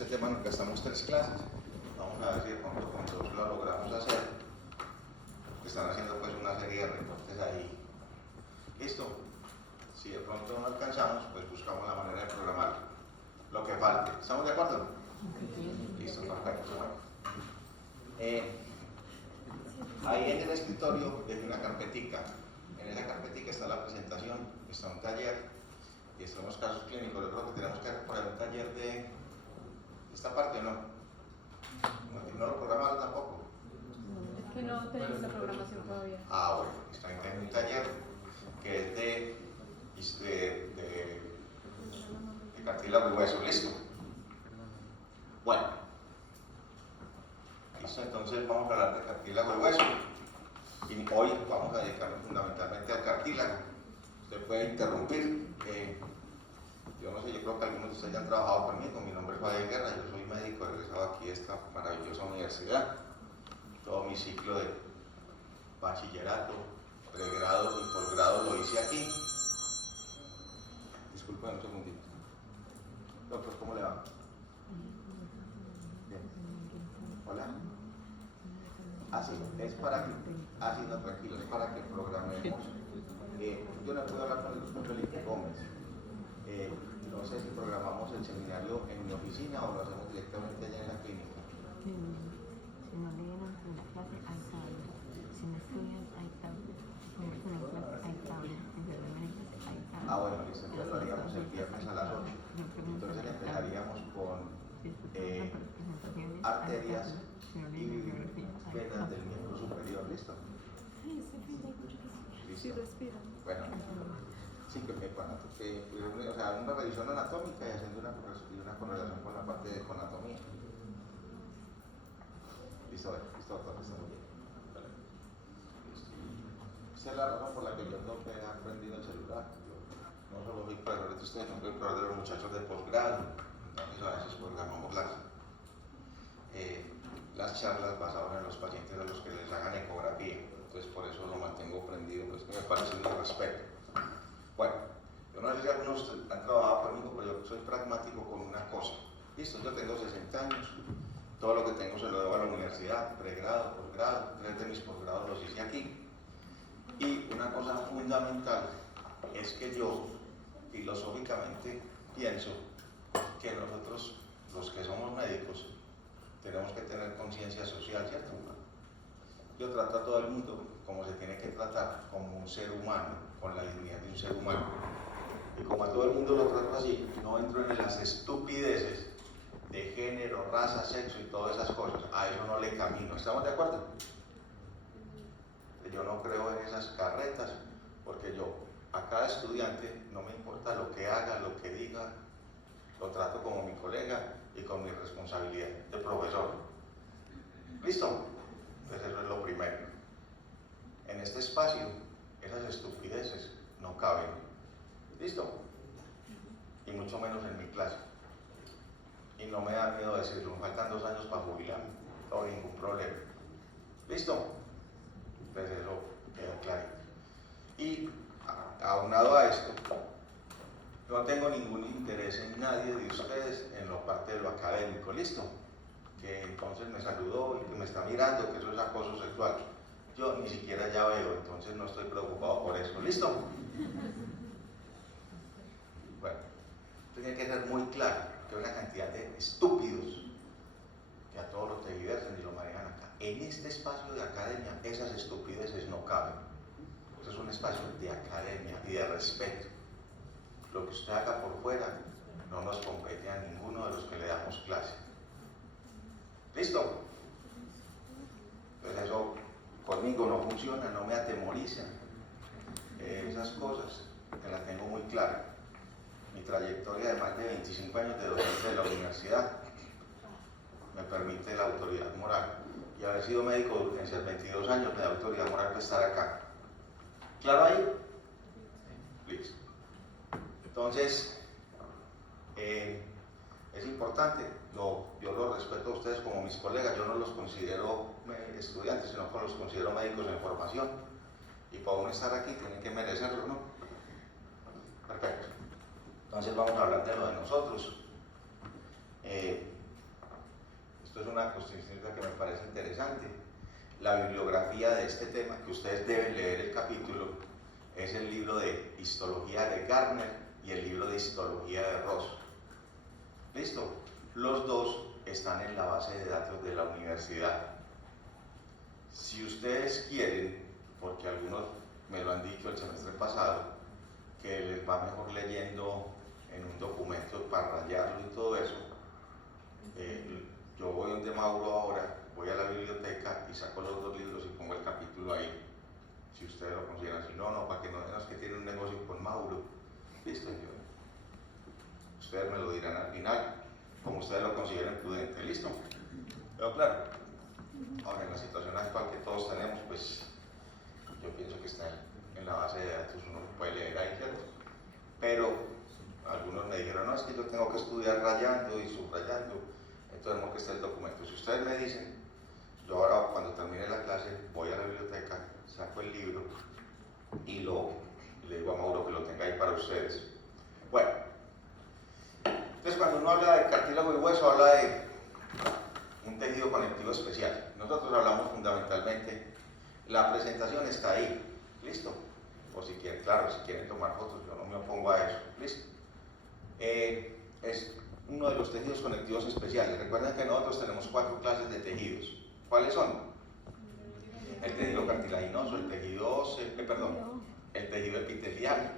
este tema nos gastamos 3 clases. Vamos a ver si de pronto con todos lo logramos hacer. Están haciendo pues una serie de recortes ahí. ¿Listo? Si de pronto no alcanzamos, pues buscamos la manera de programar lo que falte. ¿Estamos de acuerdo? Listo, perfecto. Bueno. Ahí en el escritorio hay una carpetica. En esa carpetica está la presentación, está un taller y están los casos clínicos. Yo creo que tenemos que hacer por ahí un taller de esta parte, ¿o no? No lo programaron tampoco. Es que no tenemos la programación todavía. Ah, bueno, está en un taller que es de cartílago y hueso, listo. Bueno, listo, entonces vamos a hablar de cartílago y hueso. Y hoy vamos a dedicarnos fundamentalmente al cartílago. Usted puede interrumpir. Yo no sé, yo creo que algunos de ustedes ya han trabajado conmigo. Mi nombre es Fabián Guerra, yo soy médico egresado aquí de esta maravillosa universidad. Todo mi ciclo de bachillerato, pregrado y posgrado lo hice aquí. Disculpen un segundito. Doctor, ¿cómo le va? Bien. Hola. Ah, sí, es para que, no, tranquilo, es para que programemos. Yo no puedo hablar con el doctor Felipe Gómez. No sé si programamos el seminario en mi oficina o lo hacemos directamente allá en la clínica. Si no leen en la clase, hay tablas. Si no estudian, hay tablas. Si no en la clase, hay tablas. Si se duermen en clase, hay tablas. Ah, bueno, listo, entonces lo haríamos el viernes a las 8. Entonces empezaríamos con arterias y venas del miembro superior, ¿listo? Sí, respira. Bueno, sí, o sea, una revisión anatómica y haciendo una correlación con la parte de anatomía. Listo, doctor, está muy bien. Vale. Listo. Esa es la razón por la que yo no me he aprendido el celular. Yo no solo soy proveedor de ustedes, no soy proveedor de los muchachos de posgrado. Entonces a veces programamos las charlas basadas en los pacientes a los que les hagan ecografía. Entonces por eso lo mantengo prendido, pues que me parece un respeto. Bueno, yo no sé si algunos de ustedes han trabajado conmigo, pero yo soy pragmático con una cosa. Listo, yo tengo 60 años, todo lo que tengo se lo debo a la universidad, pregrado, posgrado, 3 de mis posgrados los hice aquí. Y una cosa fundamental es que yo filosóficamente pienso que nosotros, los que somos médicos, tenemos que tener conciencia social, ¿cierto? Yo trato a todo el mundo como se tiene que tratar, como un ser humano, con la dignidad de un ser humano. Y como a todo el mundo lo trato así, no entro en las estupideces de género, raza, sexo y todas esas cosas. A eso no le camino. ¿Estamos de acuerdo? Yo no creo en esas carretas, porque yo, a cada estudiante, no me importa lo que haga, lo que diga, lo trato como mi colega y con mi responsabilidad de profesor. ¿Listo? Pues eso es lo primero. En este espacio, esas estupideces no caben. ¿Listo? Y mucho menos en mi clase. Y no me da miedo decirlo, me faltan 2 años para jubilarme, no hay ningún problema. ¿Listo? Pues eso queda claro. Y aunado a esto, no tengo ningún interés en nadie de ustedes en la parte de lo académico, ¿listo? Que entonces me saludó y que me está mirando, que eso es acoso sexual. Yo ni siquiera ya veo, entonces no estoy preocupado por eso, ¿listo? Bueno, tiene que ser muy claro que hay una cantidad de estúpidos que a todos los tergiversan y lo manejan acá. En este espacio de academia, esas estupideces no caben. Eso es un espacio de academia y de respeto. Lo que usted haga por fuera no nos compete a ninguno de los que le damos clase. ¿Listo? Pues eso conmigo no funciona, no me atemoriza. Esas cosas que las tengo muy claras. Mi trayectoria de más de 25 años de docente de la universidad me permite la autoridad moral. Y haber sido médico de urgencias 22 años me da autoridad moral para estar acá. ¿Claro ahí? Listo. Entonces, es importante, yo los respeto a ustedes como mis colegas, yo no los considero estudiantes, sino que los considero médicos en formación. Y para uno estar aquí tienen que merecerlo, ¿no? Perfecto. Entonces vamos a hablar de lo de nosotros. una cuestión que me parece interesante. La bibliografía de este tema, que ustedes deben leer el capítulo, es el libro de Histología de Gardner y el libro de Histología de Ross. ¿Listo? Los dos están en la base de datos de la universidad. Si ustedes quieren, porque algunos me lo han dicho el semestre pasado, que les va mejor leyendo en un documento para rayarlo y todo eso, yo voy donde Mauro ahora, voy a la biblioteca y saco los dos libros y pongo el capítulo ahí, si ustedes lo consideran. Si no, para que no vean que tienen un negocio con Mauro. ¿Listo? Ustedes me lo dirán al final, como ustedes lo consideren prudente. ¿Listo? Pero claro, ahora en la situación actual que todos tenemos, pues yo pienso que está en la base de datos, uno puede leer ahí, ¿cierto? Pero algunos me dijeron, no, es que yo tengo que estudiar rayando y subrayando, entonces no que esté el documento. Si ustedes me dicen, yo ahora cuando termine la clase voy a la biblioteca, saco el libro y le digo a Mauro que lo tenga ahí para ustedes. Bueno, entonces cuando uno habla de cartílago y hueso, habla de un tejido conectivo especial. Nosotros hablamos fundamentalmente, la presentación está ahí, ¿listo? O si quieren, claro, si quieren tomar fotos, yo no me opongo a eso, ¿listo? Es uno de los tejidos conectivos especiales. Recuerden que nosotros tenemos 4 clases de tejidos. ¿Cuáles son? El tejido cartilaginoso, el tejido óseo, el tejido epitelial,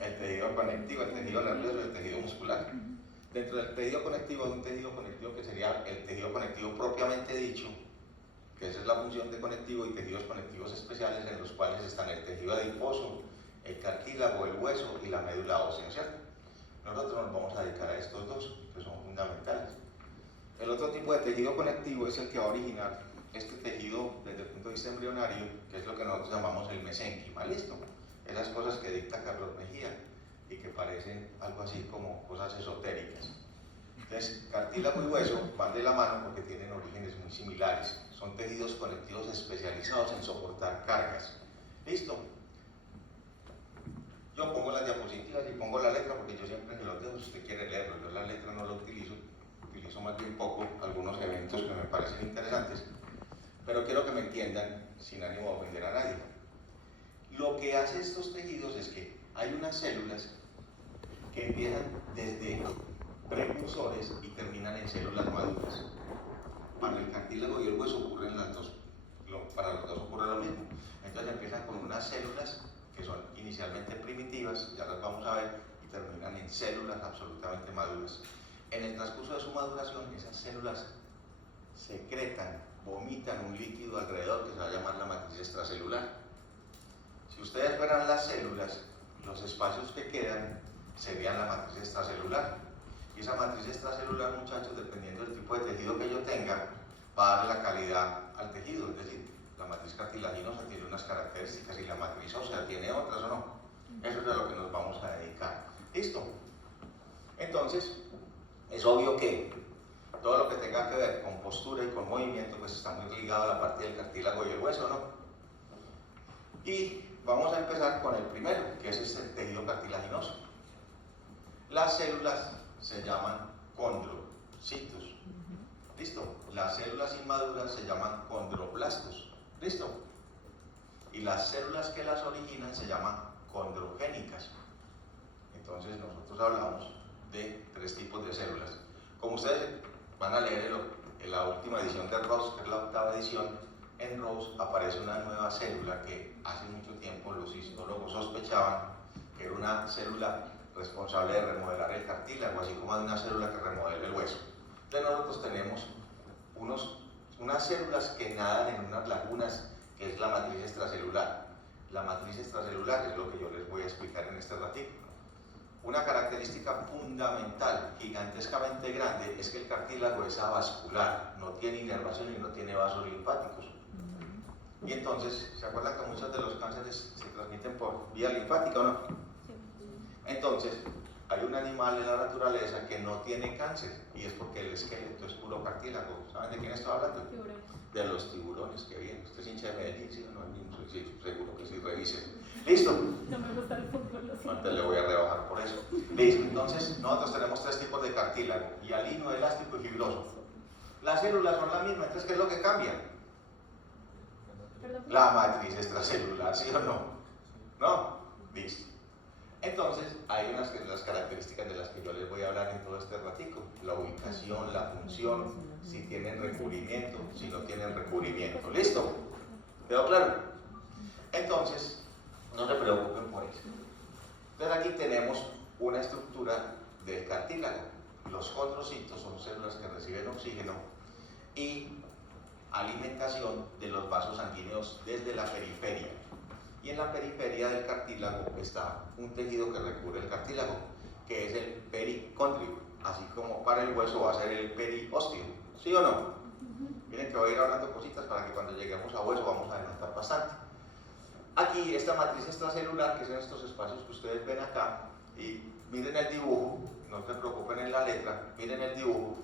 el tejido conectivo, el tejido nervioso y el tejido muscular. Dentro del tejido conectivo hay un tejido conectivo que sería el tejido conectivo propiamente dicho, que esa es la función de conectivo, y tejidos conectivos especiales en los cuales están el tejido adiposo, el cartílago, el hueso y la médula ósea, ¿cierto? Nosotros nos vamos a dedicar a estos dos, que son fundamentales. El otro tipo de tejido conectivo es el que va a originar este tejido desde el punto de vista embrionario, que es lo que nosotros llamamos el mesénquima, ¿listo? Esas cosas que dicta Carlos Mejía y que parecen algo así como cosas esotéricas. Entonces, cartílago y hueso van de la mano porque tienen orígenes muy similares. Son tejidos conectivos especializados en soportar cargas. ¿Listo? Yo pongo las diapositivas y pongo la letra porque yo siempre se los dejo si usted quiere leerlo. Yo la letra no la utilizo más bien poco algunos eventos que me parecen interesantes, pero quiero que me entiendan sin ánimo de ofender a nadie. Lo que hace estos tejidos es que hay unas células que empiezan desde precursores y terminan en células maduras. Para el cartílago y el hueso ocurren las dos, para los dos ocurre lo mismo. Entonces empiezan con unas células que son inicialmente primitivas, ya las vamos a ver, y terminan en células absolutamente maduras. En el transcurso de su maduración, esas células secretan, vomitan un líquido alrededor que se va a llamar la matriz extracelular. Si ustedes fueran las células, los espacios que quedan serían la matriz extracelular. Y esa matriz extracelular, muchachos, dependiendo del tipo de tejido que yo tenga, va a darle la calidad al tejido. Es decir, la matriz cartilaginosa tiene unas características y la matriz ósea tiene otras o no. Eso es a lo que nos vamos a dedicar. ¿Listo? Entonces, es obvio que todo lo que tenga que ver con postura y con movimiento, pues está muy ligado a la parte del cartílago y el hueso, ¿no? Y vamos a empezar con el primero, que es este tejido cartilaginoso. Las células se llaman condrocitos. ¿Listo? Las células inmaduras se llaman condroblastos. ¿Listo? Y las células que las originan se llaman condrogénicas. Entonces nosotros hablamos de 3 tipos de células. Como ustedes van a leer en la última edición de Ross, que es la 8ª edición, en Ross aparece una nueva célula que hace mucho tiempo los histólogos sospechaban que era una célula responsable de remodelar el cartílago, así como de una célula que remodela el hueso. Entonces nosotros tenemos unas células que nadan en unas lagunas, que es la matriz extracelular. La matriz extracelular es lo que yo les voy a explicar en este ratito. Una característica fundamental, gigantescamente grande, es que el cartílago es avascular, no tiene inervación y no tiene vasos linfáticos. Y entonces, ¿se acuerdan que muchos de los cánceres se transmiten por vía linfática o no? Entonces, hay un animal en la naturaleza que no tiene cáncer y es porque el esqueleto es puro cartílago. ¿Saben de quién estoy hablando? De los tiburones que vienen. ¿Usted es hincha de Medellín? ¿Sí o no? Sí, seguro que sí, revisen. ¿Listo? No me gusta el fútbol, lo siento. Antes le voy a rebajar por eso. Listo, entonces nosotros tenemos 3 tipos de cartílago: hialino, elástico y fibroso. Las células son la misma, entonces ¿qué es lo que cambia? Perdón. La matriz extracelular, ¿sí o no? ¿No? Listo. Entonces, hay las características de las que yo les voy a hablar en todo este ratico. La ubicación, la función, si tienen recubrimiento, si no tienen recubrimiento. ¿Listo? ¿Quedó claro? Entonces, no se preocupen por eso. Entonces aquí tenemos una estructura del cartílago. Los condrocitos son células que reciben oxígeno y alimentación de los vasos sanguíneos desde la periferia. Y en la periferia del cartílago está un tejido que recubre el cartílago, que es el pericóndrio, así como para el hueso va a ser el periósteo. ¿Sí o no? Miren que voy a ir hablando cositas para que cuando lleguemos a hueso vamos a adelantar bastante. Aquí esta matriz extracelular, que son estos espacios que ustedes ven acá, y miren el dibujo, no se preocupen en la letra, miren el dibujo,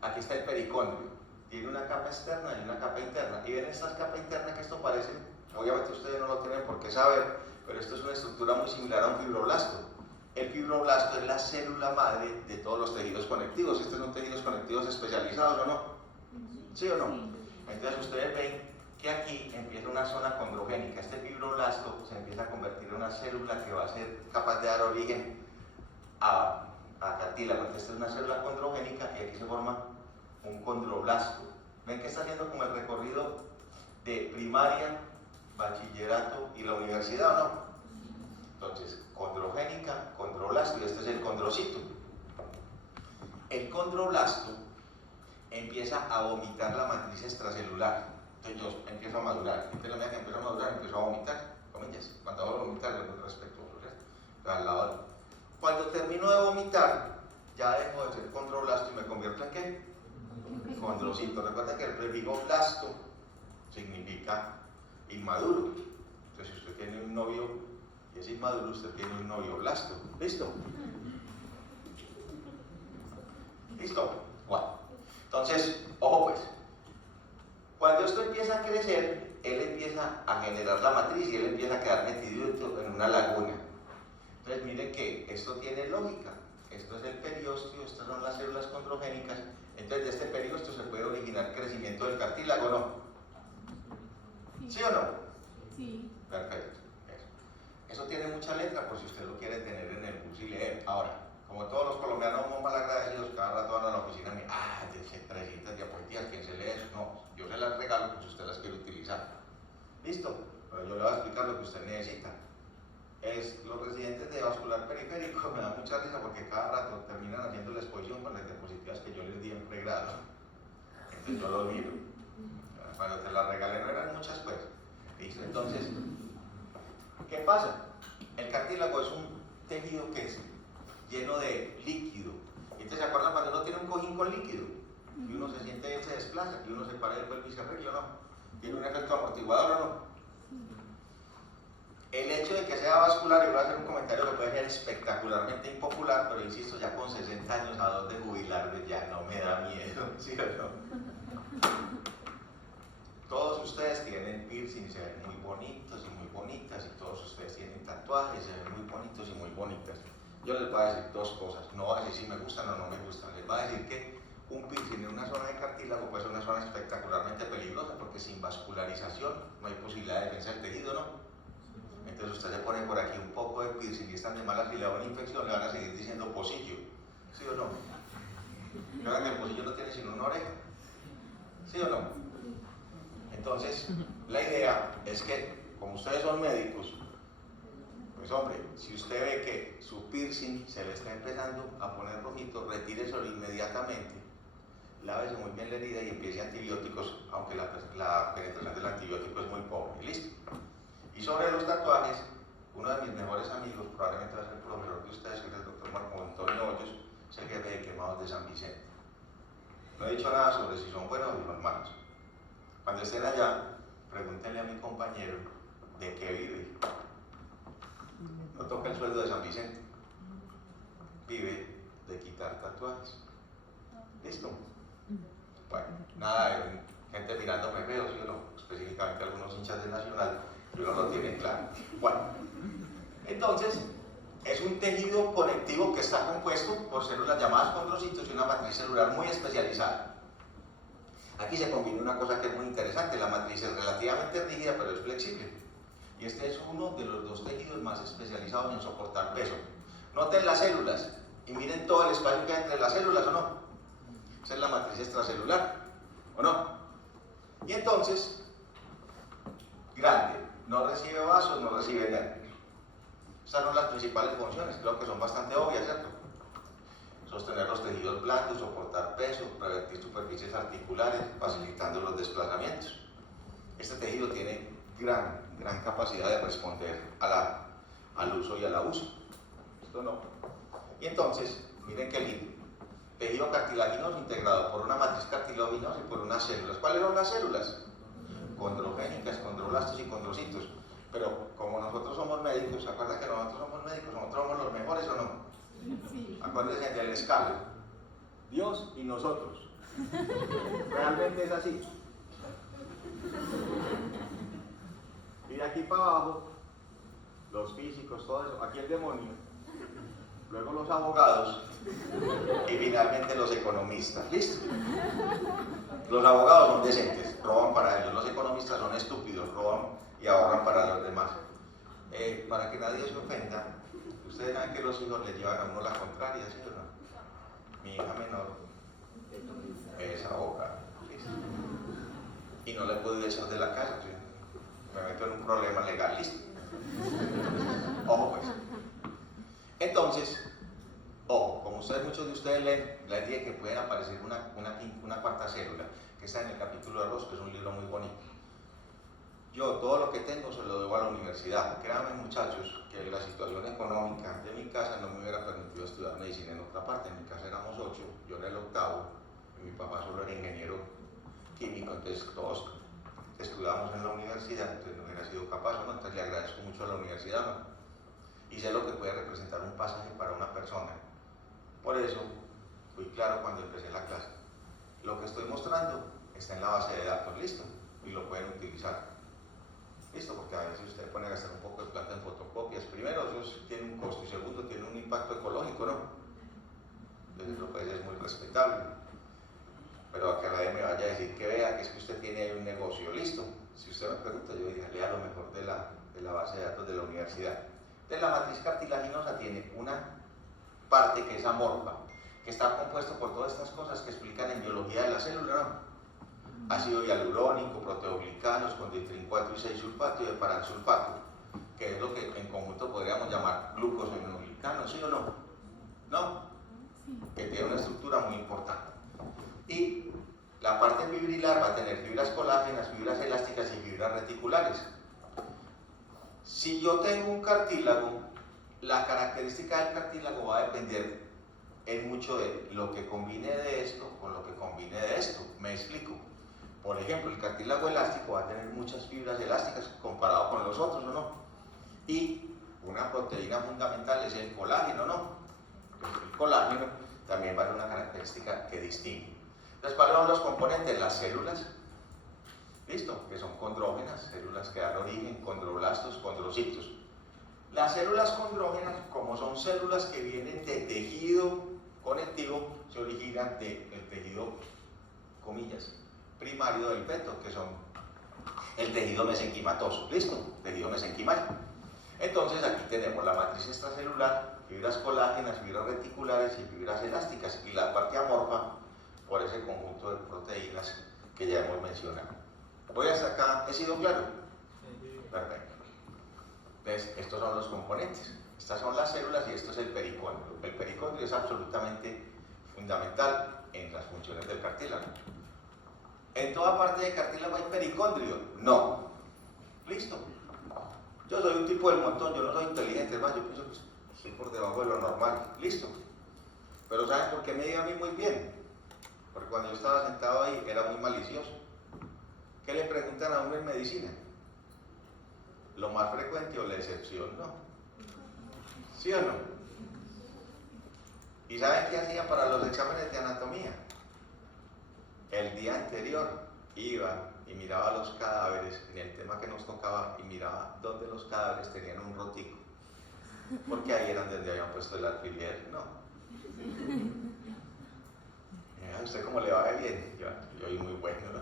aquí está el pericóndrio, tiene una capa externa y una capa interna, y ven esta capa interna que esto parece, obviamente ustedes no lo tienen por qué saber, pero esto es una estructura muy similar a un fibroblasto. El fibroblasto es la célula madre de todos los tejidos conectivos. ¿Estos son tejidos conectivos especializados o no? ¿Sí o no? Entonces ustedes ven que aquí empieza una zona condrogénica. Este fibroblasto se empieza a convertir en una célula que va a ser capaz de dar origen a cartílago. Entonces esta es una célula condrogénica y aquí se forma un condroblasto. ¿Ven que está haciendo como el recorrido de primaria, bachillerato y la universidad o no? Entonces, condrogénica, condroblasto, y este es el condrocito. El condroblasto empieza a vomitar la matriz extracelular. Entonces yo empiezo a madurar. Entonces la medida que empiezo a madurar, empiezo a vomitar. Comillas. Cuando hago vomitar, es muy respetuoso, ¿cierto? Al lado. Cuando termino de vomitar, ya dejo de ser condroblasto y me convierto en ¿qué? Condrocito. Recuerden que el prefijo blasto significa inmaduro. Entonces, si usted tiene un novio y es inmaduro, usted tiene un novio blasto. ¿Listo? ¿Listo? Bueno. Entonces, ojo pues. Cuando esto empieza a crecer, él empieza a generar la matriz y él empieza a quedar metido en una laguna. Entonces, miren que esto tiene lógica. Esto es el periósteo, estas son las células condrogénicas. Entonces, de este periósteo se puede originar crecimiento del cartílago, ¿no? ¿Sí o no? Sí. Perfecto. Eso tiene mucha letra por si usted lo quiere tener en el curso y leer. Ahora, como todos los colombianos somos mal agradecidos, cada rato van a la oficina y me de 300 diapositivas, ¿quién se lee eso? No, yo se las regalo por si usted las quiere utilizar. ¿Listo? Pero yo le voy a explicar lo que usted necesita. Los residentes de vascular periférico me da mucha risa porque cada rato terminan haciendo la exposición con las diapositivas que yo les di en pregrado. Entonces yo lo miro. Cuando te las regalé no eran muchas pues. ¿Listo? Entonces, ¿qué pasa? El cartílago es un tejido que es lleno de líquido. Entonces, ¿se acuerdan cuando uno tiene un cojín con líquido? Y uno se siente, se desplaza, que uno se para y vuelve y se arregla, ¿no? ¿Tiene un efecto amortiguador o no? El hecho de que sea vascular, y voy a hacer un comentario que puede ser espectacularmente impopular, pero insisto, ya con 60 años a dónde jubilarme ya no me da miedo, ¿sí o no? Todos ustedes tienen piercing, se ven muy bonitos y muy bonitas, y todos ustedes tienen tatuajes, se ven muy bonitos y muy bonitas. Yo les voy a decir dos cosas, no voy a decir si me gustan o no me gustan, les voy a decir que un piercing en una zona de cartílago puede ser una zona espectacularmente peligrosa, porque sin vascularización no hay posibilidad de defensa del tejido, ¿no? Entonces usted se pone por aquí un poco de piercing y están de malas y le da una infección, le van a seguir diciendo pocillo, ¿sí o no? Claro que el pocillo no tiene sino una oreja, ¿sí o no? Entonces, la idea es que, como ustedes son médicos, pues hombre, si usted ve que su piercing se le está empezando a poner rojito, retíreselo inmediatamente, lávese muy bien la herida y empiece antibióticos, aunque la penetración del antibiótico es muy pobre. ¿Listo? Y sobre los tatuajes, uno de mis mejores amigos, probablemente va a ser el profesor de ustedes, que es el doctor Marco Antonio Hoyos, es el jefe de quemados de San Vicente. No he dicho nada sobre si son buenos o son malos. Cuando estén allá, pregúntenle a mi compañero de qué vive. No toca el sueldo de San Vicente. Vive de quitar tatuajes. ¿Listo? Bueno, nada de gente mirándome feo, ¿sí o no? Específicamente algunos hinchas de Nacional, que no lo tienen claro. Bueno, entonces, es un tejido conectivo que está compuesto por células llamadas condrocitos y una matriz celular muy especializada. Aquí se combina una cosa que es muy interesante, la matriz es relativamente rígida pero es flexible. Y este es uno de los dos tejidos más especializados en soportar peso. Noten las células y miren todo el espacio que hay entre las células, ¿o no? Esa es la matriz extracelular, ¿o no? Y entonces, grande, no recibe vasos, no recibe nervios. Estas son las principales funciones, creo que son bastante obvias, ¿cierto? Sostener los tejidos blandos, soportar peso, revertir superficies articulares, facilitando los desplazamientos. Este tejido tiene gran capacidad de responder al uso y al abuso. Esto no. Y entonces, miren qué lindo. Tejido cartilaginoso integrado por una matriz cartilaginosa y por unas células. ¿Cuáles son las células? Condrogénicas, condroblastos y condrocitos. Pero como nosotros somos médicos, ¿se acuerdan que nosotros somos médicos? ¿Nosotros somos los mejores o no? Sí. Acuérdense del escala. Dios y nosotros. Realmente es así. Y de aquí para abajo, los físicos, todo eso, aquí el demonio, luego los abogados y finalmente los economistas. ¿Listo? Los abogados son decentes, roban para ellos. Los economistas son estúpidos, roban y ahorran para los demás. Para que nadie se ofenda, ustedes saben que los hijos le llevan a uno la contraria, ¿sí o no? Mi hija menor es abogada, ¿listo? Y no le puedo echar de la casa, ¿sí? Me meto en un problema legal, ¿listo? Ojo pues. Entonces, ojo, como muchos de ustedes leen, la idea que pueden aparecer una cuarta célula, que está en el capítulo 2, que es un libro muy bonito. Yo todo lo que tengo se lo debo a la universidad. Créanme muchachos, que la situación económica de mi casa no me hubiera permitido estudiar medicina en otra parte. En mi casa éramos 8, yo era el octavo, y mi papá solo era ingeniero químico, entonces todos estudiábamos en la universidad, entonces no hubiera sido capaz, ¿no? Entonces le agradezco mucho a la universidad, ¿no? Y sé lo que puede representar un pasaje para una persona. Por eso, fui claro cuando empecé la clase. Lo que estoy mostrando está en la base de datos, ¿listo? Y lo pueden utilizar. ¿Listo? Porque a veces usted pone a gastar un poco de plata en fotocopias. Primero, eso tiene un costo y segundo, tiene un impacto ecológico, ¿no? Entonces, lo pues es muy respetable. Pero a que nadie me vaya a decir que vea que es que usted tiene ahí un negocio, ¿listo? Si usted me pregunta, yo diría, lea lo mejor de la base de datos de la universidad. Entonces, la matriz cartilaginosa tiene una parte que es amorfa, que está compuesto por todas estas cosas que explican en biología de la célula, ¿no? Ácido hialurónico, proteoglicanos, conditrin 4 y 6 sulfato y heparansulfato, que es lo que en conjunto podríamos llamar glucosaminoglicanos, ¿sí o no? ¿No? Que tiene una estructura muy importante. Y la parte fibrilar va a tener fibras colágenas, fibras elásticas y fibras reticulares. Si yo tengo un cartílago, la característica del cartílago va a depender en mucho de lo que combine de esto con lo que combine de esto. Me explico. Por ejemplo, el cartílago elástico va a tener muchas fibras elásticas comparado con los otros, ¿o no? Y una proteína fundamental es el colágeno, ¿no? El colágeno también va a ser una característica que distingue. Entonces, ¿cuáles son los componentes? Las células, ¿listo? Que son condrógenas, células que dan origen, condroblastos, condrocitos. Las células condrógenas, como son células que vienen de tejido conectivo, se originan del tejido, comillas, primario del feto, que son el tejido mesenquimatoso, ¿listo? Tejido mesenquimal. Entonces aquí tenemos la matriz extracelular, fibras colágenas, fibras reticulares y fibras elásticas, y la parte amorfa por ese conjunto de proteínas que ya hemos mencionado. ¿Voy hasta acá? ¿He sido claro? Perfecto. Entonces, estos son los componentes. Estas son las células y esto es el pericondrio. El pericondrio es absolutamente fundamental en las funciones del cartílago. ¿En toda parte del cartílago hay pericondrio? No. ¿Listo? Yo soy un tipo del montón, yo no soy inteligente, es más, yo pienso que estoy por debajo de lo normal. ¿Listo? Pero ¿saben por qué me iba a mí muy bien? Porque cuando yo estaba sentado ahí era muy malicioso. ¿Qué le preguntan a uno en medicina? ¿Lo más frecuente o la excepción? No. ¿Sí o no? ¿Y saben qué hacía para los exámenes de anatomía? El día anterior iba y miraba los cadáveres en el tema que nos tocaba y miraba dónde los cadáveres tenían un rotico. Porque ahí eran donde habían puesto el alfiler. No. ¿A usted cómo le va de bien? Yo soy muy bueno, ¿no?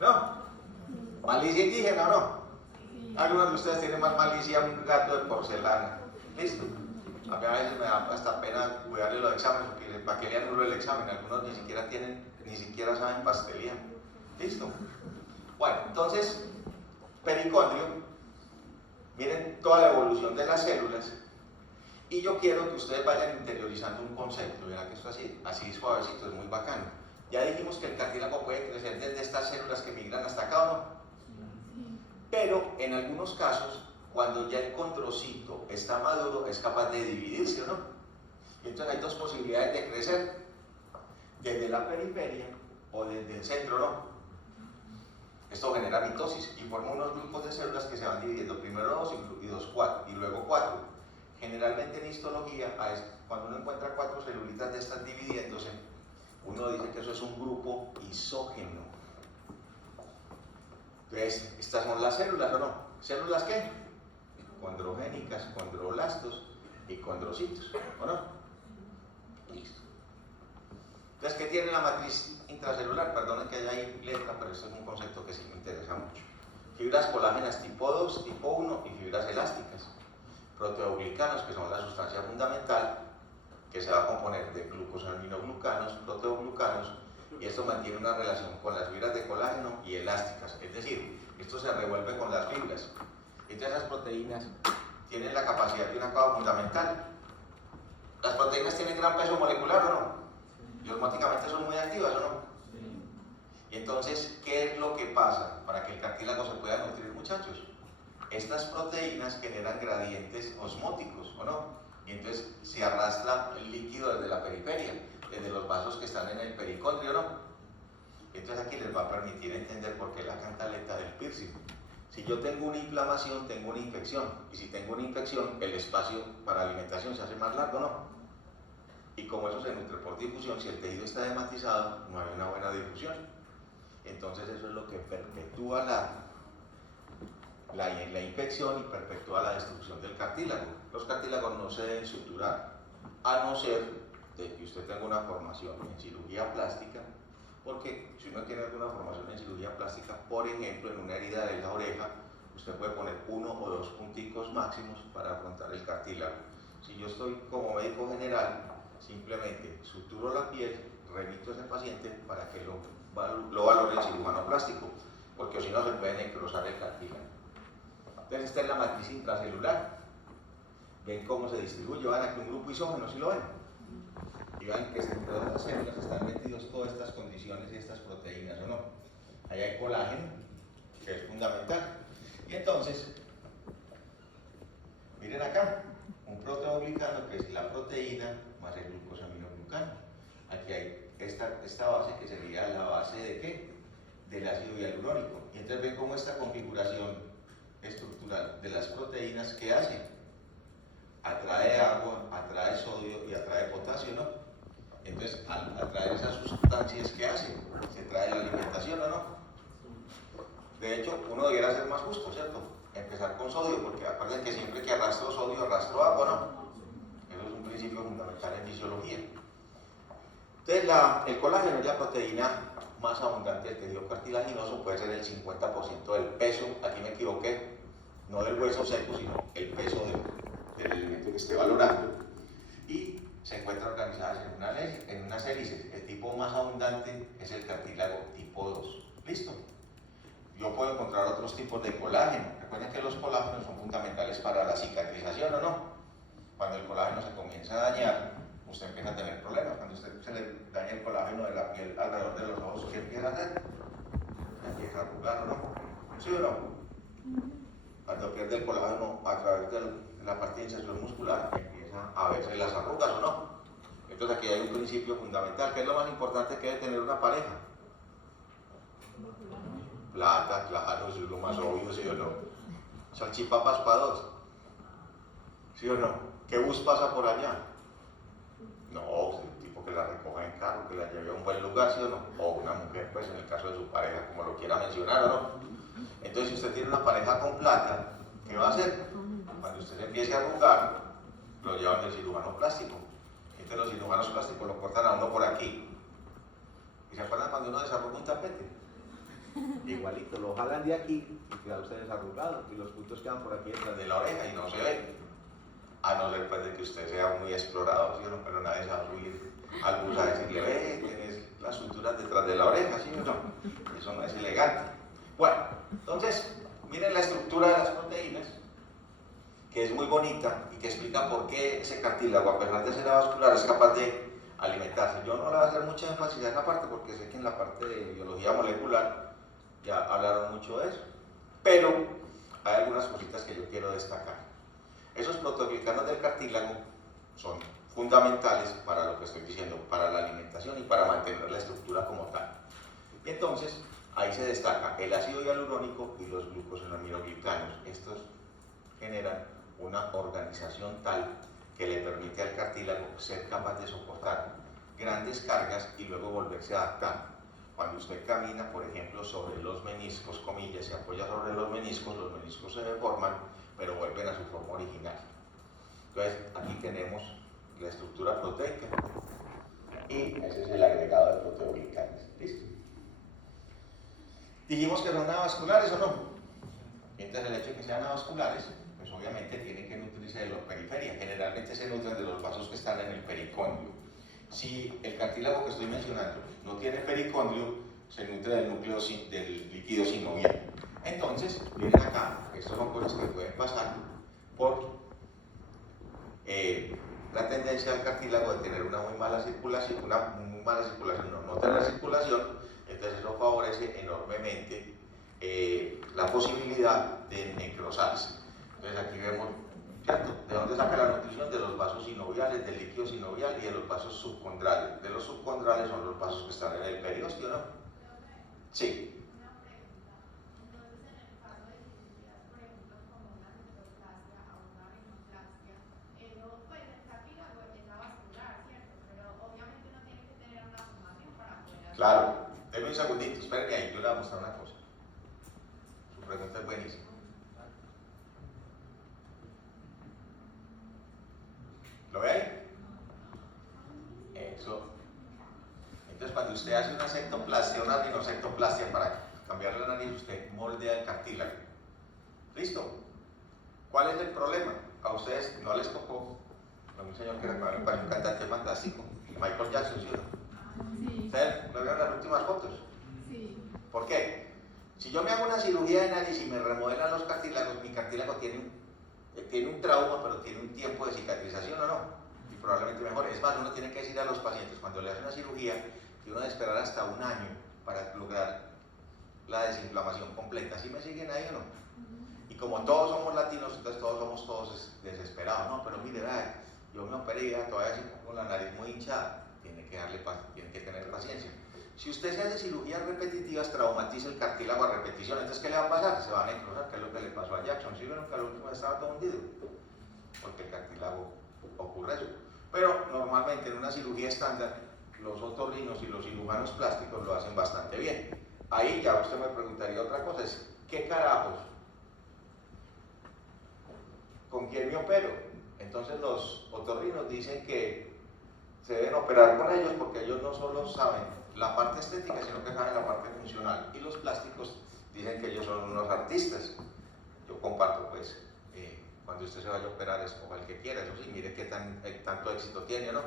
¿No? ¿Malicia indígena o no? Algunos de ustedes tienen más malicia un gato de porcelana. ¿Listo? A mí a veces me da hasta pena cuidarle los exámenes, porque para que le anulo el examen, algunos ni siquiera saben pastelear. ¿Listo? Bueno, entonces, pericondrio, miren toda la evolución de las células, y yo quiero que ustedes vayan interiorizando un concepto. Verán que esto así suavecito, es muy bacano. Ya dijimos que el cartílago puede crecer desde estas células que migran hasta acá, ¿o no? Pero en algunos casos, cuando ya el condrocito está maduro, es capaz de dividirse, ¿o no? Y entonces hay dos posibilidades de crecer, desde la periferia o desde el centro, ¿no? Esto genera mitosis y forma unos grupos de células que se van dividiendo, primero 2 y luego 4. Generalmente en histología, cuando uno encuentra 4 celulitas de estas dividiéndose, uno dice que eso es un grupo isógeno. Entonces, estas son las células, ¿o no? ¿Células qué? Condrogénicas, condroblastos y condrocitos, ¿o no? Listo. Entonces, ¿qué tiene la matriz intracelular? Perdonen que haya ahí letra, pero esto es un concepto que sí me interesa mucho. Fibras colágenas tipo 2, tipo 1 y fibras elásticas. Proteoglicanos, que son la sustancia fundamental, que se va a componer de glucosaminoglucanos, proteoglucanos, y esto mantiene una relación con las fibras de colágeno y elásticas, es decir, esto se revuelve con las fibras. Entonces esas proteínas tienen la capacidad de una capa fundamental. ¿Las proteínas tienen gran peso molecular o no? Y osmóticamente son muy activas o no. Y entonces, ¿qué es lo que pasa para que el cartílago se pueda nutrir, muchachos? Estas proteínas generan gradientes osmóticos, ¿o no? Y entonces se arrastra el líquido desde la periferia, desde los vasos que están en el pericondrio, ¿no? Entonces aquí les va a permitir entender por qué la cantaleta del piercing. Si yo tengo una inflamación, tengo una infección. Y si tengo una infección, el espacio para alimentación se hace más largo, ¿no? Y como eso se nutre por difusión, si el tejido está hematizado, no hay una buena difusión. Entonces eso es lo que perpetúa la infección y perpetúa la destrucción del cartílago. Los cartílagos no se deben suturar, a no ser de que usted tenga una formación en cirugía plástica, porque si uno tiene alguna formación en cirugía plástica, por ejemplo, en una herida de la oreja, usted puede poner 1 o 2 punticos máximos para afrontar el cartílago. Si yo estoy como médico general, simplemente suturo la piel, remito a ese paciente para que lo valore el cirujano plástico, porque si no se puede necrosar el cartílago. Entonces esta es la matriz intracelular. Ven cómo se distribuye, van aquí un grupo isógeno, ¿sí lo ven? Y vean que entre todas las células están metidos todas estas condiciones y estas proteínas, ¿o no? Ahí hay colágeno, que es fundamental. Y entonces, miren acá, un proteoglicano que es la proteína más el glucosaminoglucano. Aquí hay esta base que sería la base de ¿qué? Del ácido hialurónico. Y entonces ven cómo esta configuración estructural de las proteínas, ¿qué hace? Atrae agua, atrae sodio y atrae potasio, ¿no? Entonces, al atraer esas sustancias, ¿qué hace? Se trae la alimentación, ¿o no? De hecho, uno debiera ser más justo, ¿cierto? Empezar con sodio, porque acuérdense que siempre que arrastro sodio, arrastro agua, ¿no? Eso es un principio fundamental en fisiología. Entonces, el colágeno es la proteína más abundante del tejido cartilaginoso, puede ser el 50% del peso, aquí me equivoqué, no del hueso seco, sino el peso del alimento que esté valorando, y se encuentran organizadas en unas hélices. El tipo más abundante es el cartílago tipo 2. ¿Listo? Yo puedo encontrar otros tipos de colágeno. Recuerden que los colágenos son fundamentales para la cicatrización, ¿o no? Cuando el colágeno se comienza a dañar, usted empieza a tener problemas. Cuando usted se le daña el colágeno de la piel alrededor de los ojos, ¿qué empieza a hacer? Empieza a arrugar, ¿o no? ¿Sí o no? Cuando pierde el colágeno a través de la parte de inserción muscular, empieza a verse las arrugas, ¿o no? Entonces aquí hay un principio fundamental. ¿Qué es lo más importante que debe tener una pareja? Plata, claro, eso es lo más obvio, ¿sí o no? Salchipapas para dos, ¿sí o no? ¿Qué bus pasa por allá? No, el tipo que la recoja en carro, que la lleve a un buen lugar, ¿sí o no? O una mujer, pues en el caso de su pareja, como lo quiera mencionar, ¿o no? Entonces, si usted tiene una pareja con plata, ¿qué va a hacer? Cuando usted se empiece a arrugar, lo llevan del cirujano plástico. de los cirujanos plásticos lo cortan a uno por aquí. ¿Y se acuerdan cuando uno desarruga un tapete? Igualito, lo jalan de aquí y queda usted desarrugado y los puntos quedan por aquí detrás de la oreja y no se ven. A no ser pues de que usted sea muy explorador, ¿sí o no? Pero nadie se va a subir al bus a decirle, ve, tienes las suturas detrás de la oreja, ¿sí o no? Eso no es elegante. Bueno, entonces, miren la estructura de las proteínas, que es muy bonita y que explica por qué ese cartílago, a pesar de ser avascular, es capaz de alimentarse. Yo no le voy a hacer mucha énfasis a esa parte porque sé que en la parte de biología molecular ya hablaron mucho de eso, pero hay algunas cositas que yo quiero destacar. Esos proteoglicanos del cartílago son fundamentales para lo que estoy diciendo, para la alimentación y para mantener la estructura como tal. Y entonces, ahí se destaca el ácido hialurónico y los glucosinamidoglicanos. Estos generan una organización tal que le permite al cartílago ser capaz de soportar grandes cargas y luego volverse adaptando. Cuando usted camina, por ejemplo, sobre los meniscos, comillas, se apoya sobre los meniscos se deforman, pero vuelven a su forma original. Entonces, aquí tenemos la estructura proteica y ese es el agregado de proteoglicanos. ¿Listo? Dijimos que son avasculares o no. Entonces, el hecho de que sean avasculares, pues obviamente tienen que nutrirse de la periferia. Generalmente se nutren de los vasos que están en el pericóndilo. Si el cartílago que estoy mencionando no tiene pericóndilo, se nutre del núcleo del líquido sinovial. Entonces, miren acá, estas son cosas que pueden pasar por la tendencia del cartílago de tener una muy mala circulación, no tener circulación, entonces eso favorece enormemente la posibilidad de necrosarse. Entonces aquí vemos, ¿cierto? ¿De dónde saca la nutrición? De los vasos sinoviales, del líquido sinovial y de los vasos subcondrales. De los subcondrales son los vasos que están en el periósteo, ¿no? Sí. Claro, denme un segundito, espérenme ahí, yo le voy a mostrar una cosa. Su pregunta es buenísima. ¿Lo ve ahí? Eso. Entonces, cuando usted hace una septoplastia, una rinocectoplastia para cambiar la nariz, usted moldea el cartílago. ¿Listo? ¿Cuál es el problema? A ustedes no les tocó, un señor que era un cantante fantástico, Michael Jackson, ¿sí o no? Sí. ¿Ustedes lo vieron en las últimas fotos? Sí. ¿Por qué? Si yo me hago una cirugía de nariz y me remodelan los cartílagos, mi cartílago tiene un trauma, pero tiene un tiempo de cicatrización o no, y probablemente mejor. Es más, uno tiene que decir a los pacientes cuando le hacen una cirugía que uno debe esperar hasta un año para lograr la desinflamación completa. ¿Sí me siguen ahí o no? Y como todos somos latinos, entonces todos somos desesperados. No, pero mire, yo me operé y todavía sigo con la nariz muy hinchada. Tiene que tener paciencia. Si usted se hace cirugías repetitivas, traumatiza el cartílago a repetición. Entonces, ¿qué le va a pasar? Se va a necrosar, que es lo que le pasó a Jackson. ¿Sí vieron que al último estaba todo hundido? Porque el cartílago ocurre eso. Pero normalmente en una cirugía estándar, los otorrinos y los cirujanos plásticos lo hacen bastante bien. Ahí ya usted me preguntaría otra cosa, es ¿qué carajos? ¿Con quién me opero? Entonces los otorrinos dicen que se deben operar con ellos porque ellos no solo saben la parte estética, sino que saben la parte funcional. Y los plásticos dicen que ellos son unos artistas. Yo comparto, pues, cuando usted se vaya a operar, escoja el que quiera. Eso sí, mire qué tanto éxito tiene, ¿no?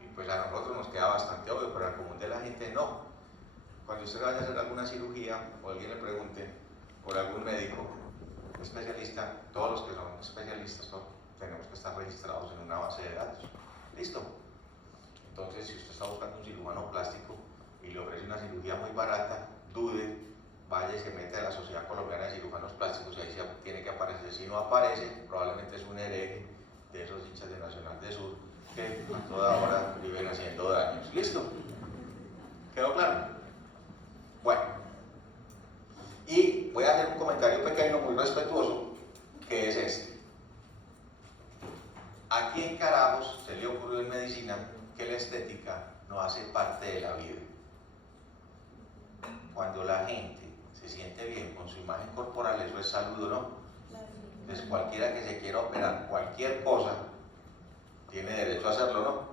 Y pues a nosotros nos queda bastante obvio, pero al común de la gente no. Cuando usted vaya a hacer alguna cirugía o alguien le pregunte por algún médico especialista, todos los que son especialistas tenemos que estar registrados en una base de datos. ¿Listo? Entonces, si usted está buscando un cirujano plástico y le ofrece una cirugía muy barata, dude, vaya y se mete a la Sociedad Colombiana de Cirujanos Plásticos y ahí tiene que aparecer. Si no aparece, probablemente es un hereje de esos hinchas de Nacional de Sur que a toda hora viven haciendo daños. ¿Listo? ¿Quedó claro? Bueno, y voy a hacer un comentario pequeño, muy respetuoso, que es este. ¿A quién carajos se le ocurrió en medicina que la estética no hace parte de la vida? Cuando la gente se siente bien con su imagen corporal, eso es salud, ¿no? Entonces cualquiera que se quiera operar cualquier cosa, Tiene derecho a hacerlo, ¿no?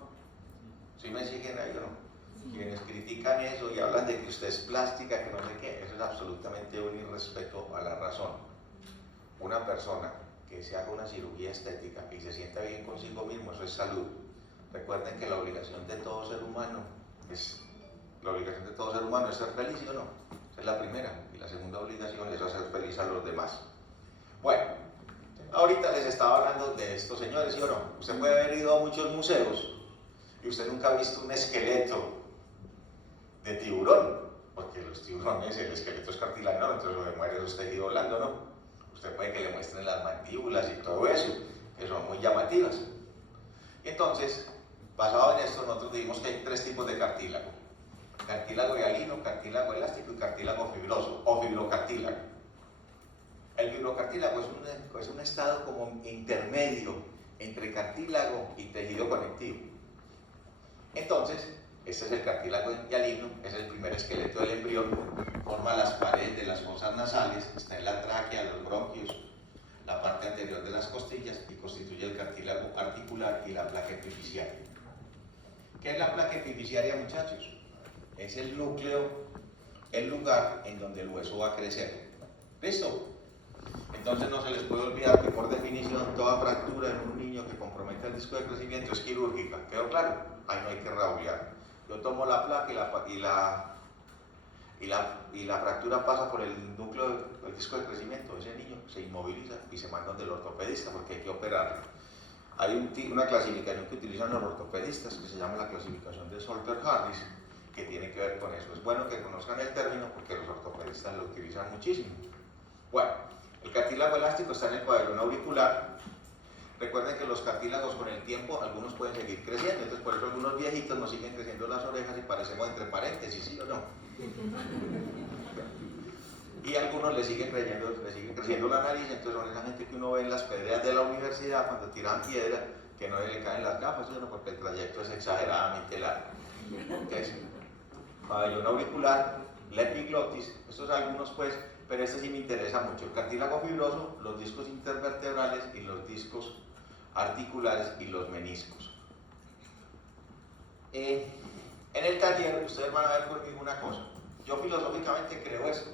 ¿Sí me siguen ahí o no? Quienes critican eso y hablan de que usted es plástica, que no sé qué, eso es absolutamente un irrespeto a la razón. Una persona que se haga una cirugía estética y se sienta bien consigo mismo, eso es salud. Recuerden que la obligación de todo ser humano es ser feliz, ¿sí o no? Esa es la primera. Y la segunda obligación es hacer feliz a los demás. Bueno, ahorita les estaba hablando de estos señores, ¿sí o no? Usted puede haber ido a muchos museos y usted nunca ha visto un esqueleto de tiburón, porque los tiburones, el esqueleto es cartilaginoso, entonces lo que muere es tejido blando, ¿no? Usted puede que le muestren las mandíbulas y todo eso, que son muy llamativas. Y entonces, basado en esto, nosotros dijimos que hay tres tipos de cartílago: cartílago hialino, cartílago elástico y cartílago fibroso o fibrocartílago. El fibrocartílago es un estado como intermedio entre cartílago y tejido conectivo. Entonces, este es el cartílago hialino, es el primer esqueleto del embrión, forma las paredes de las fosas nasales, está en la tráquea, los bronquios, la parte anterior de las costillas y constituye el cartílago articular y la placa epifisiaria. ¿Qué es la placa epifisiaria, muchachos? Es el núcleo, el lugar en donde el hueso va a crecer. ¿Listo? Entonces no se les puede olvidar que por definición toda fractura en un niño que compromete el disco de crecimiento es quirúrgica. ¿Quedó claro? Ahí no hay que rabiar. Yo tomo la placa y la fractura pasa por el núcleo del disco de crecimiento. Ese niño se inmoviliza y se manda donde el ortopedista porque hay que operarlo. Hay una clasificación que utilizan los ortopedistas que se llama la clasificación de Salter-Harris, que tiene que ver con eso. Es bueno que conozcan el término porque los ortopedistas lo utilizan muchísimo. Bueno, el cartílago elástico está en el pabellón auricular. Recuerden que los cartílagos con el tiempo, algunos pueden seguir creciendo, entonces por eso algunos viejitos nos siguen creciendo las orejas y parecemos entre paréntesis, ¿sí o no? Y algunos le siguen creciendo la nariz, entonces son esa gente que uno ve en las pedreras de la universidad cuando tiran piedra, que no le caen las gafas, ¿sí o no? Porque el trayecto es exageradamente largo. Entonces, pabellón auricular, la epiglotis, estos algunos pues, pero este sí me interesa mucho: el cartílago fibroso, los discos intervertebrales y los discos articulares y los meniscos. En el taller ustedes van a ver conmigo una cosa. Yo filosóficamente creo esto,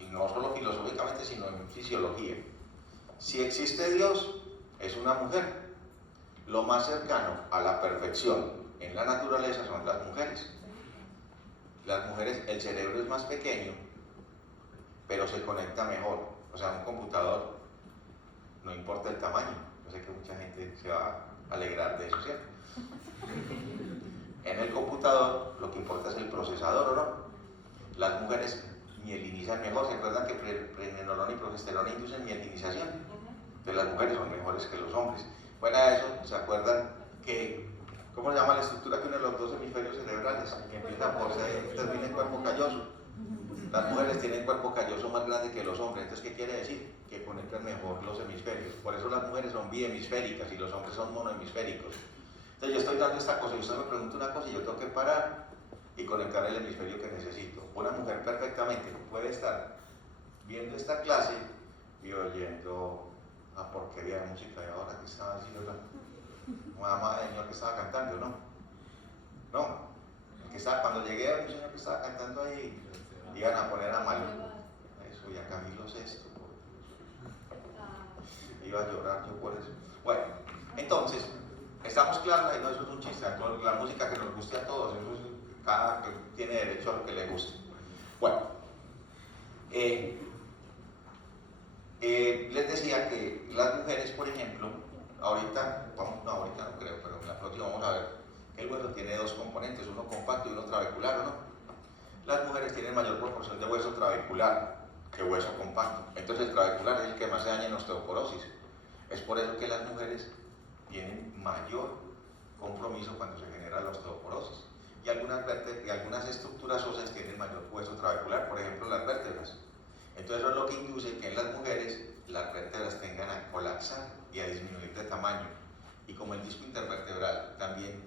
y no solo filosóficamente sino en fisiología. Si existe Dios, es una mujer. Lo más cercano a la perfección en la naturaleza son las mujeres. Las mujeres, el cerebro es más pequeño, pero se conecta mejor. O sea, un computador, no importa el tamaño. Yo sé que mucha gente se va a alegrar de eso, ¿cierto? En el computador lo que importa es el procesador, ¿o no? Las mujeres mielinizan mejor. ¿Se acuerdan que pregnenolona y progesterona inducen mielinización? Entonces las mujeres son mejores que los hombres. Fuera de eso, ¿se acuerdan que, cómo se llama la estructura que une los dos hemisferios cerebrales? Que empieza por C y termina en cuerpo calloso. Las mujeres tienen cuerpo calloso más grande que los hombres. Entonces, ¿qué quiere decir? Que conectan mejor los hemisferios. Por eso las mujeres son bihemisféricas y los hombres son monohemisféricos. Entonces yo estoy dando esta cosa y usted me pregunta una cosa y yo tengo que parar y conectar el hemisferio que necesito. Una mujer perfectamente puede estar viendo esta clase y oyendo una porquería de música de ahora que estaba haciendo una mamá de señor que estaba cantando, ¿no? No, cuando llegué a un señor que estaba cantando ahí, iban a poner a Malú, eso, y a Camilo VI, iba a llorar yo por eso. Bueno, entonces, estamos claros, ahí no, eso es un chiste, la música que nos guste a todos, eso es, cada que tiene derecho a lo que le guste. Bueno, les decía que las mujeres, por ejemplo, ahorita no creo, pero en la próxima vamos a ver que el hueso tiene dos componentes, uno compacto y uno trabecular, ¿o no? Las mujeres tienen mayor proporción de hueso trabecular que hueso compacto, entonces el trabecular es el que más se daña en osteoporosis. Es por eso que las mujeres tienen mayor compromiso cuando se genera la osteoporosis. Y algunas estructuras óseas tienen mayor hueso trabecular, por ejemplo las vértebras. Entonces eso es lo que induce que en las mujeres las vértebras tengan a colapsar y a disminuir de tamaño. Y como el disco intervertebral también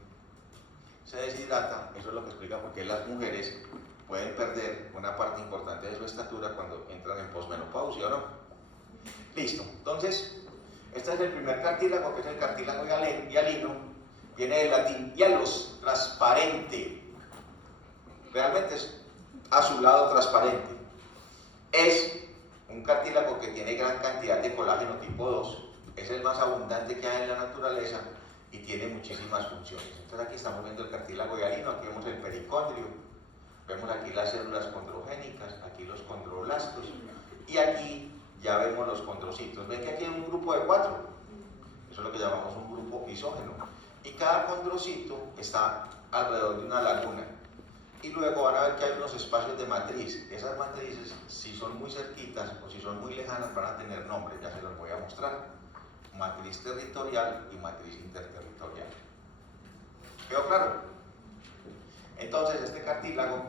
se deshidrata, eso es lo que explica por qué las mujeres pueden perder una parte importante de su estatura cuando entran en posmenopausia, ¿o no? Listo. Entonces, este es el primer cartílago, que es el cartílago hialino. viene del latín hialos, transparente. Realmente es azulado transparente. Es un cartílago que tiene gran cantidad de colágeno tipo 2, es el más abundante que hay en la naturaleza y tiene muchísimas funciones. Entonces aquí estamos viendo el cartílago hialino, aquí vemos el pericondrio, vemos aquí las células condrogénicas, aquí los condroblastos y aquí ya vemos los condrocitos. Ven que aquí hay un grupo de 4, eso es lo que llamamos un grupo isógeno, y cada condrocito está alrededor de una laguna. Y luego van a ver que hay unos espacios de matriz. Esas matrices, si son muy cerquitas o si son muy lejanas, van a tener nombre, ya se los voy a mostrar. Matriz territorial y matriz interterritorial. ¿Quedó claro? Entonces este cartílago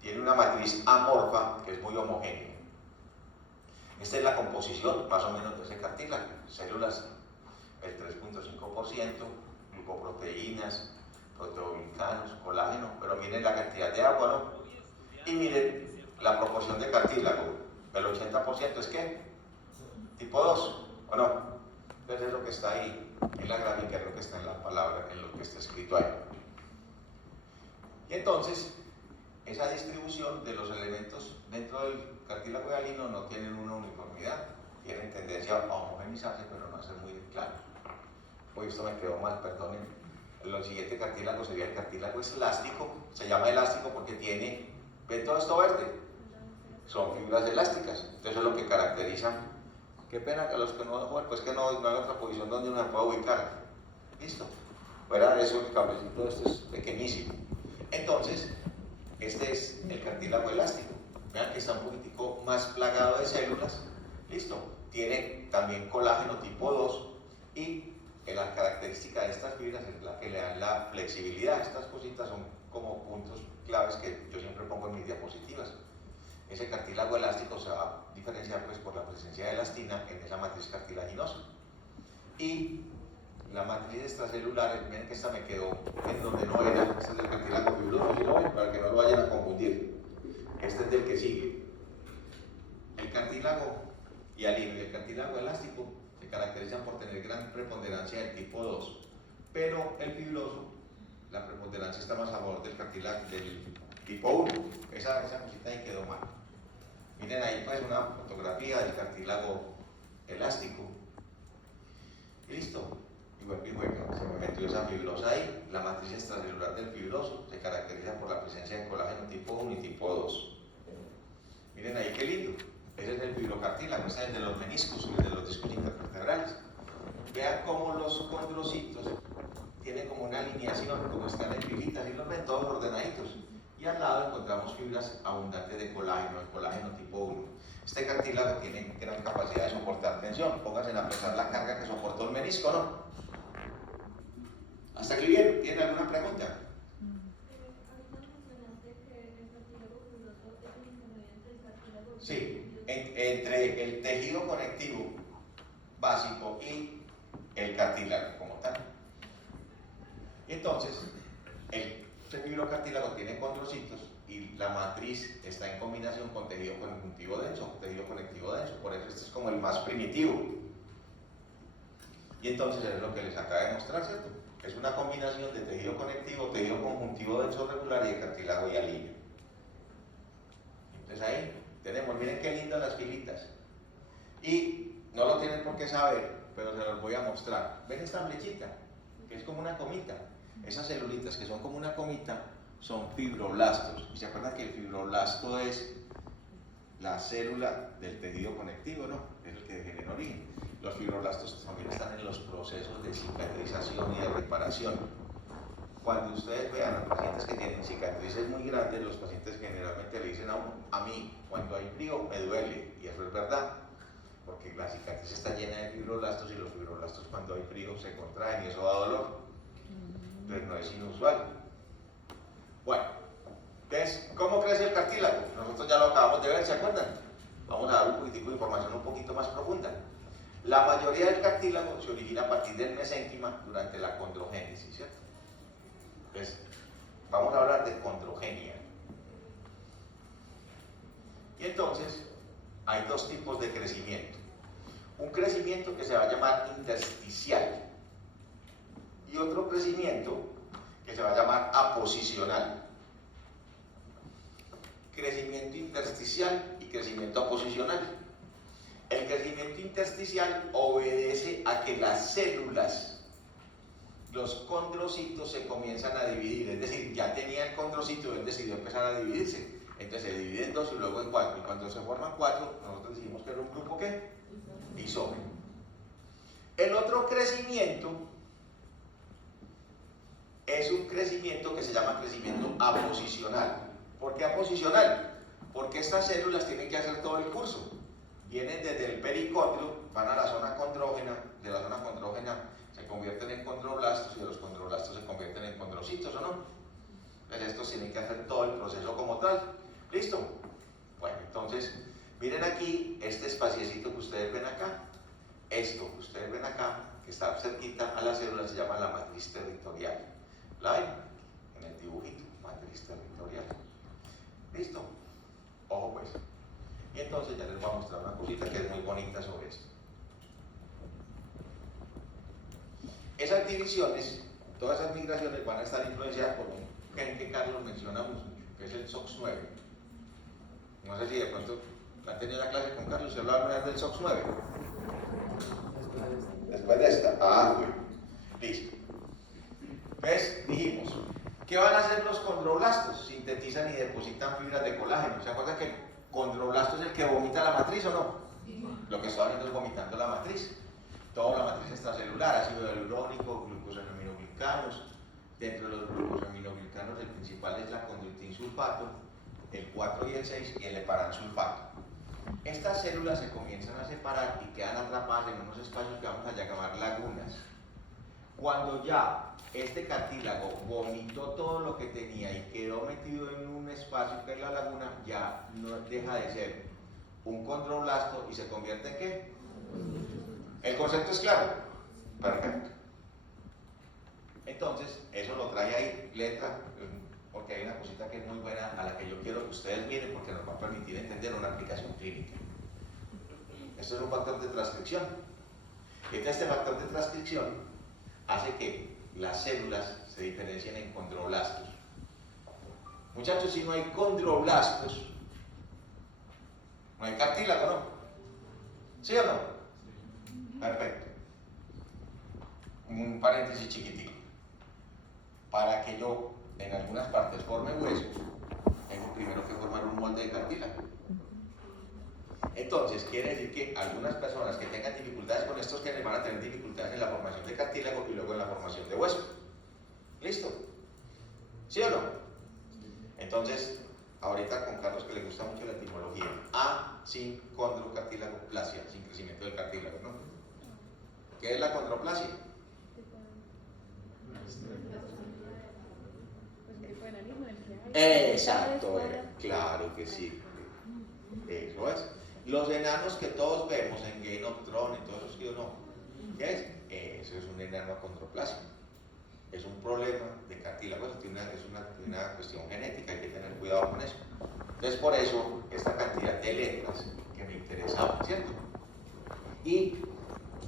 tiene una matriz amorfa que es muy homogénea. Esta es la composición más o menos de ese cartílago. Células el 3.5%, glucoproteínas, proteoglicanos, colágeno, pero miren la cantidad de agua, ¿no? Y miren la proporción de cartílago. El 80% es ¿qué? Tipo 2, ¿o no? Entonces es lo que está ahí en la gráfica, es lo que está en la palabra, en lo que está escrito ahí. Y entonces, esa distribución de los elementos dentro del cartílago hialino no tienen una uniformidad, tienen tendencia a homogeneizarse, pero no a ser muy claros. Uy, esto me quedó mal, perdonen. El siguiente cartílago sería el cartílago elástico, se llama elástico porque tiene, ¿ven todo esto verde? Son fibras elásticas, entonces es lo que caracteriza. Qué pena que los que no van a jugar, pues que no hay otra posición donde uno se pueda ubicar. ¿Listo? Fuera de eso, el cablecito este es pequeñísimo. Entonces, este es el cartílago elástico. Vean que está un poquitico más plagado de células. ¿Listo? Tiene también colágeno tipo 2 y la característica de estas fibras es la que le dan la flexibilidad. Estas cositas son como puntos claves que yo siempre pongo en mis diapositivas. Ese cartílago elástico se va a diferenciar pues, por la presencia de elastina en esa matriz cartilaginosa. Y la matriz extracelular, miren que esta me quedó en donde no era. Este es el cartílago fibroso, ¿sí lo ven? Para que no lo vayan a confundir. Este es del que sigue. El cartílago hialino y el cartílago elástico se caracterizan por tener gran preponderancia del tipo 2, pero el fibroso, la preponderancia está más a favor del cartílago del tipo 1. Esa cosita ahí quedó mal. Miren ahí pues una fotografía del cartílago elástico. Y listo. Y bueno, se me metió esa fibrosa ahí. La matriz extracelular del fibroso se caracteriza por la presencia de colágeno tipo 1 y tipo 2. Miren ahí qué lindo. Ese es el fibrocartílago, ese es el de los meniscos, el de los discos intervertebrales. Vean cómo los condrocitos tienen como una alineación, como están en filitas, y los ven todos ordenaditos. Y al lado encontramos fibras abundantes de colágeno, el colágeno tipo 1. Este cartílago tiene gran capacidad de soportar tensión. Pónganse a pensar la carga que soportó el menisco, ¿no? ¿Hasta aquí bien? ¿Tienen alguna pregunta? Sí, entre el tejido conectivo básico y el cartílago como tal. Y entonces, el fibrocartílago tiene condrocitos y la matriz está en combinación con tejido conjuntivo denso, tejido conectivo denso, por eso este es como el más primitivo. Y entonces es lo que les acaba de mostrar, ¿cierto? Es una combinación de tejido conectivo, tejido conjuntivo denso regular y de cartílago hialino. Entonces ahí tenemos, miren qué lindas las filitas. Y no lo tienen por qué saber, pero se los voy a mostrar. ¿Ven esta flechita? Que es como una comita. Esas celulitas que son como una comita son fibroblastos. Y se acuerdan que el fibroblasto es la célula del tejido conectivo, ¿no? Es el que genera origen. Los fibroblastos también están en los procesos de cicatrización y de reparación. Cuando ustedes vean a pacientes que tienen cicatrices muy grandes, los pacientes generalmente le dicen a uno, a mí, cuando hay frío me duele, y eso es verdad, porque la cicatriz está llena de fibroblastos y los fibroblastos cuando hay frío se contraen y eso da dolor. Entonces no es inusual. Bueno, entonces, ¿cómo crece el cartílago? Nosotros ya lo acabamos de ver, ¿se acuerdan? Vamos a dar un poquitico de información un poquito más profunda. La mayoría del cartílago se origina a partir del mesénquima durante la condrogénesis, ¿cierto? Entonces, vamos a hablar de condrogenia. Y entonces, hay dos tipos de crecimiento. Un crecimiento que se va a llamar intersticial y otro crecimiento que se va a llamar aposicional. Crecimiento intersticial y crecimiento aposicional. El crecimiento intersticial obedece a que las células, los condrocitos, se comienzan a dividir, es decir, ya tenía el condrocito, él decidió empezar a dividirse, entonces se divide en 2 y luego en 4, y cuando se forman 4, nosotros decimos que era un grupo ¿qué? Isómero. El otro crecimiento es un crecimiento que se llama crecimiento aposicional. ¿Por qué aposicional? Porque estas células tienen que hacer todo el curso. Vienen desde el pericondrio, van a la zona condrógena, de la zona condrógena se convierten en condroblastos y de los condroblastos se convierten en condrocitos, ¿o no? Entonces estos tienen que hacer todo el proceso como tal. ¿Listo? Bueno, entonces, miren aquí este espaciecito que ustedes ven acá. Esto que ustedes ven acá, que está cerquita a la célula, se llama la matriz territorial. ¿La ven? En el dibujito, matriz territorial. ¿Listo? Ojo pues. Y entonces ya les voy a mostrar una cosita que es muy bonita sobre esto. Esas divisiones, todas esas migraciones van a estar influenciadas por un gen que Carlos menciona mucho, que es el SOX9. No sé si de pronto han tenido la clase con Carlos, ¿se hablaba alguna vez del SOX9? Después de esta. Ah, bueno. Listo. ¿Ves? Dijimos, ¿qué van a hacer los condroblastos? Sintetizan y depositan fibras de colágeno. ¿Se acuerdan que el condroblasto es el que vomita la matriz o no? Sí. Lo que está haciendo es vomitando la matriz. Toda la matriz extracelular, ácido hialurónico, glucosaminoglicanos. Dentro de los glucosaminoglicanos el principal es la condroitinsulfato, el 4 y el 6 y el heparansulfato. Estas células se comienzan a separar y quedan atrapadas en unos espacios que vamos a llamar lagunas. Cuando ya este cartílago vomitó todo lo que tenía y quedó metido en un espacio que es la laguna, ya no deja de ser un condroblasto y se convierte en ¿qué? ¿El concepto es claro? Perfecto. Entonces, eso lo trae ahí, letra, porque hay una cosita que es muy buena a la que yo quiero que ustedes miren porque nos va a permitir entender una aplicación clínica. Esto es un factor de transcripción. Este factor de transcripción hace que las células se diferencien en condroblastos. Muchachos, si no hay condroblastos, no hay cartílago, ¿no? ¿Sí o no? Perfecto. Un paréntesis chiquitico. Para que yo en algunas partes forme hueso, tengo primero que formar un molde de cartílago. Entonces, quiere decir que algunas personas que tengan dificultades con estos genes van a tener dificultades en la formación de cartílago y luego en la formación de hueso. ¿Listo? ¿Sí o no? Entonces, ahorita con Carlos, que le gusta mucho la etimología, A sin condrocartilagoplasia, sin crecimiento del cartílago, ¿no? ¿Qué es la condroplasia? Exacto, claro que sí. Eso es. Los enanos que todos vemos en Game of Thrones y todos esos que no, ¿qué es? Eso es un enano condroplasia. Es un problema de cartílago, es una cuestión genética, hay que tener cuidado con eso. Entonces, por eso, esta cantidad de letras que me interesaban, ¿cierto? Y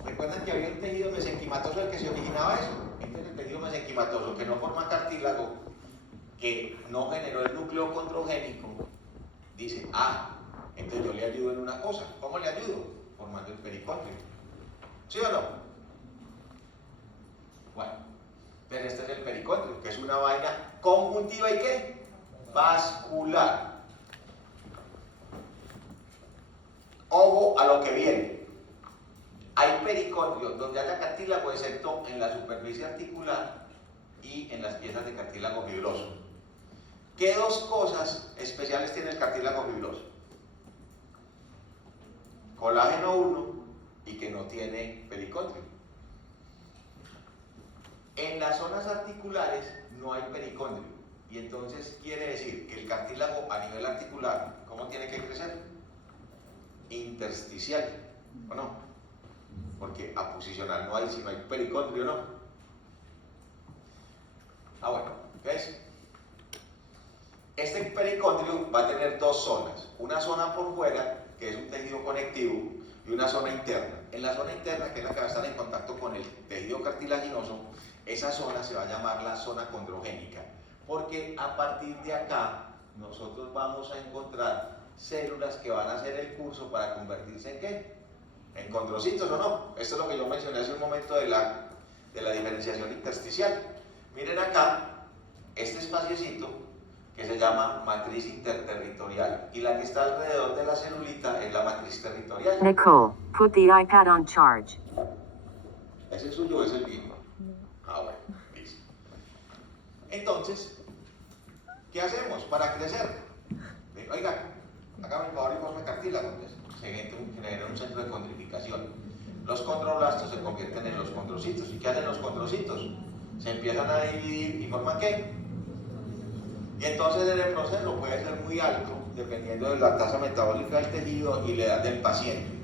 recuerdan que había un tejido mesenquimatoso del que se originaba eso. Entonces, el tejido mesenquimatoso que no forma cartílago, que no generó el núcleo condrogénico, dice, entonces yo le ayudo en una cosa. ¿Cómo le ayudo? Formando el pericondrio. ¿Sí o no? Bueno, pero este es el pericondrio, que es una vaina conjuntiva y ¿qué? Vascular. Ojo a lo que viene. Hay pericondrio donde haya cartílago, excepto en la superficie articular y en las piezas de cartílago fibroso. ¿Qué dos cosas especiales tiene el cartílago fibroso? Colágeno 1 y que no tiene pericondrio. En las zonas articulares no hay pericondrio y entonces quiere decir que el cartílago a nivel articular, ¿cómo tiene que crecer? Intersticial, ¿o no? Porque aposicional no hay si no hay pericondrio, ¿no? Bueno, ¿ves? Este pericondrio va a tener dos zonas, una zona por fuera, que es un tejido conectivo, y una zona interna. En la zona interna, que es la que va a estar en contacto con el tejido cartilaginoso, Esa zona se va a llamar la zona condrogénica, porque a partir de acá nosotros vamos a encontrar células que van a hacer el curso para convertirse en ¿qué? En condrocitos, ¿o no? Esto es lo que yo mencioné hace un momento de la diferenciación intersticial. Miren acá, este espaciocito que se llama matriz interterritorial, y la que está alrededor de la celulita es la matriz territorial. Nicole, put the iPad on charge. ¿Es el suyo o es el mío? Ah, bueno, listo. Entonces, ¿qué hacemos para crecer? Oiga, hágame el favor y forme cartílago. Entonces, se genera un centro de condrificación. Los condroblastos se convierten en los condrocitos. ¿Y qué hacen los condrocitos? Se empiezan a dividir y forman ¿qué? Y entonces en el proceso puede ser muy alto, dependiendo de la tasa metabólica del tejido y la edad del paciente.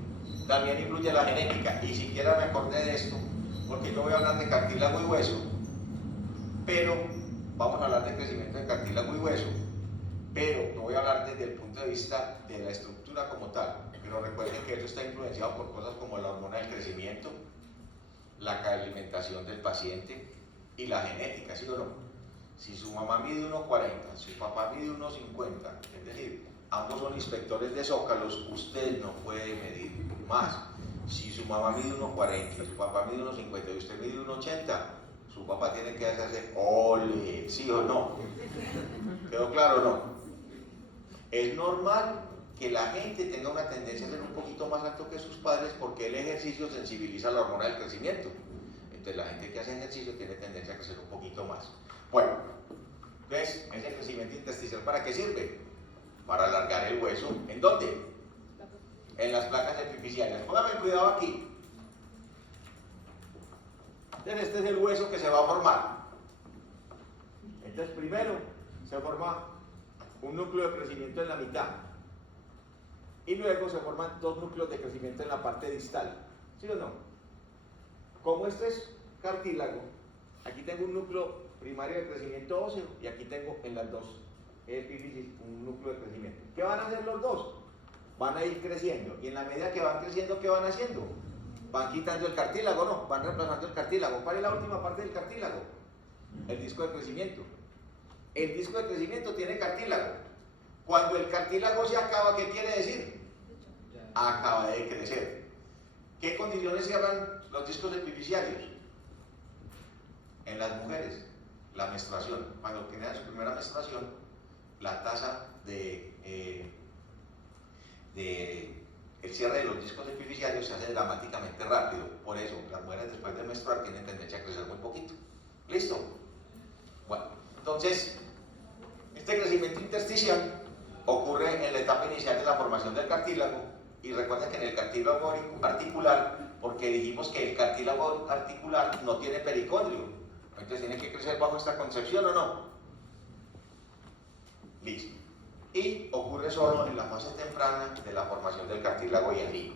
También influye la genética, y siquiera me acordé de esto, porque yo voy a hablar de cartílago y hueso, pero vamos a hablar de crecimiento de cartílago y hueso, pero no voy a hablar desde el punto de vista de la estructura como tal. Pero recuerden que esto está influenciado por cosas como la hormona del crecimiento, la alimentación del paciente y la genética, ¿sí o no? Si su mamá mide 1,40, su papá mide 1,50, es decir, ambos son inspectores de zócalos, usted no puede medir más. Si su mamá mide 1,40, su papá mide 1,50 y usted mide 1,80, su papá tiene que hacerse ole, ¿sí o no? ¿Quedó claro o no? Es normal que la gente tenga una tendencia a ser un poquito más alto que sus padres, porque el ejercicio sensibiliza la hormona del crecimiento. Entonces la gente que hace ejercicio tiene tendencia a crecer un poquito más. Bueno, entonces, ese crecimiento intersticial, ¿para qué sirve? Para alargar el hueso. ¿En dónde? En las placas epifisiales. Póngame cuidado aquí. Entonces, este es el hueso que se va a formar. Entonces, primero se forma un núcleo de crecimiento en la mitad. Y luego se forman dos núcleos de crecimiento en la parte distal. ¿Sí o no? Como este es cartílago, aquí tengo un núcleo primario de crecimiento óseo y aquí tengo en las dos epífisis un núcleo de crecimiento. ¿Qué van a hacer los dos? Van a ir creciendo, y en la medida que van creciendo, ¿qué van haciendo? Van quitando el cartílago, ¿no? Van reemplazando el cartílago. ¿Cuál es la última parte del cartílago? El disco de crecimiento. El disco de crecimiento tiene cartílago. Cuando el cartílago se acaba, ¿qué quiere decir? Acaba de crecer. ¿Qué condiciones cierran los discos epifisiarios? En las mujeres, la menstruación. Cuando tienen su primera menstruación, la tasa el cierre de los discos epifisiarios se hace dramáticamente rápido. Por eso, las mujeres después de menstruar tienen tendencia a crecer muy poquito. ¿Listo? Bueno, entonces, este crecimiento intersticial ocurre en la etapa inicial de la formación del cartílago, y recuerden que en el cartílago articular, porque dijimos que el cartílago articular no tiene pericondrio, entonces tiene que crecer bajo esta concepción, ¿o no? Listo. Y ocurre solo en la fase temprana de la formación del cartílago hialino.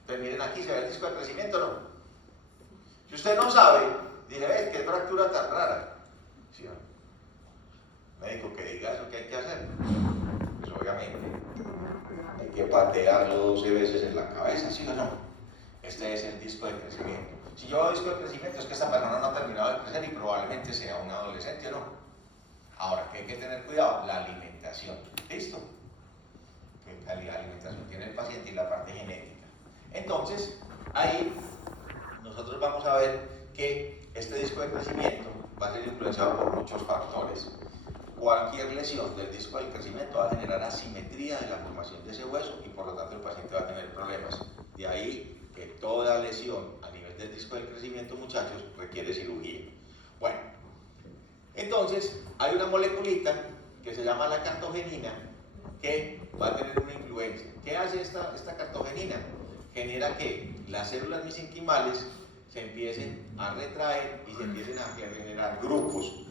Entonces miren, aquí se ve el disco de crecimiento, ¿no? Si usted no sabe, dice, ¿ves qué fractura tan rara? ¿Sí, no? Médico que diga eso, ¿qué hay que hacer? Pues obviamente hay que patearlo 12 veces en la cabeza, ¿sí o no? Este es el disco de crecimiento. Si yo hago disco de crecimiento, es que esta persona no ha terminado de crecer y probablemente sea un adolescente, ¿o no? Ahora, ¿qué hay que tener cuidado? La alimentación. ¿Listo? ¿Qué calidad de alimentación tiene el paciente y la parte genética? Entonces, ahí nosotros vamos a ver que este disco de crecimiento va a ser influenciado por muchos factores. Cualquier lesión del disco del crecimiento va a generar asimetría en la formación de ese hueso, y por lo tanto el paciente va a tener problemas. De ahí que toda lesión a nivel del disco del crecimiento, muchachos, requiere cirugía. Bueno, entonces hay una moleculita que se llama la cartogenina que va a tener una influencia. ¿Qué hace esta cartogenina? Genera que las células mesenquimales se empiecen a retraer y se empiecen a generar grupos.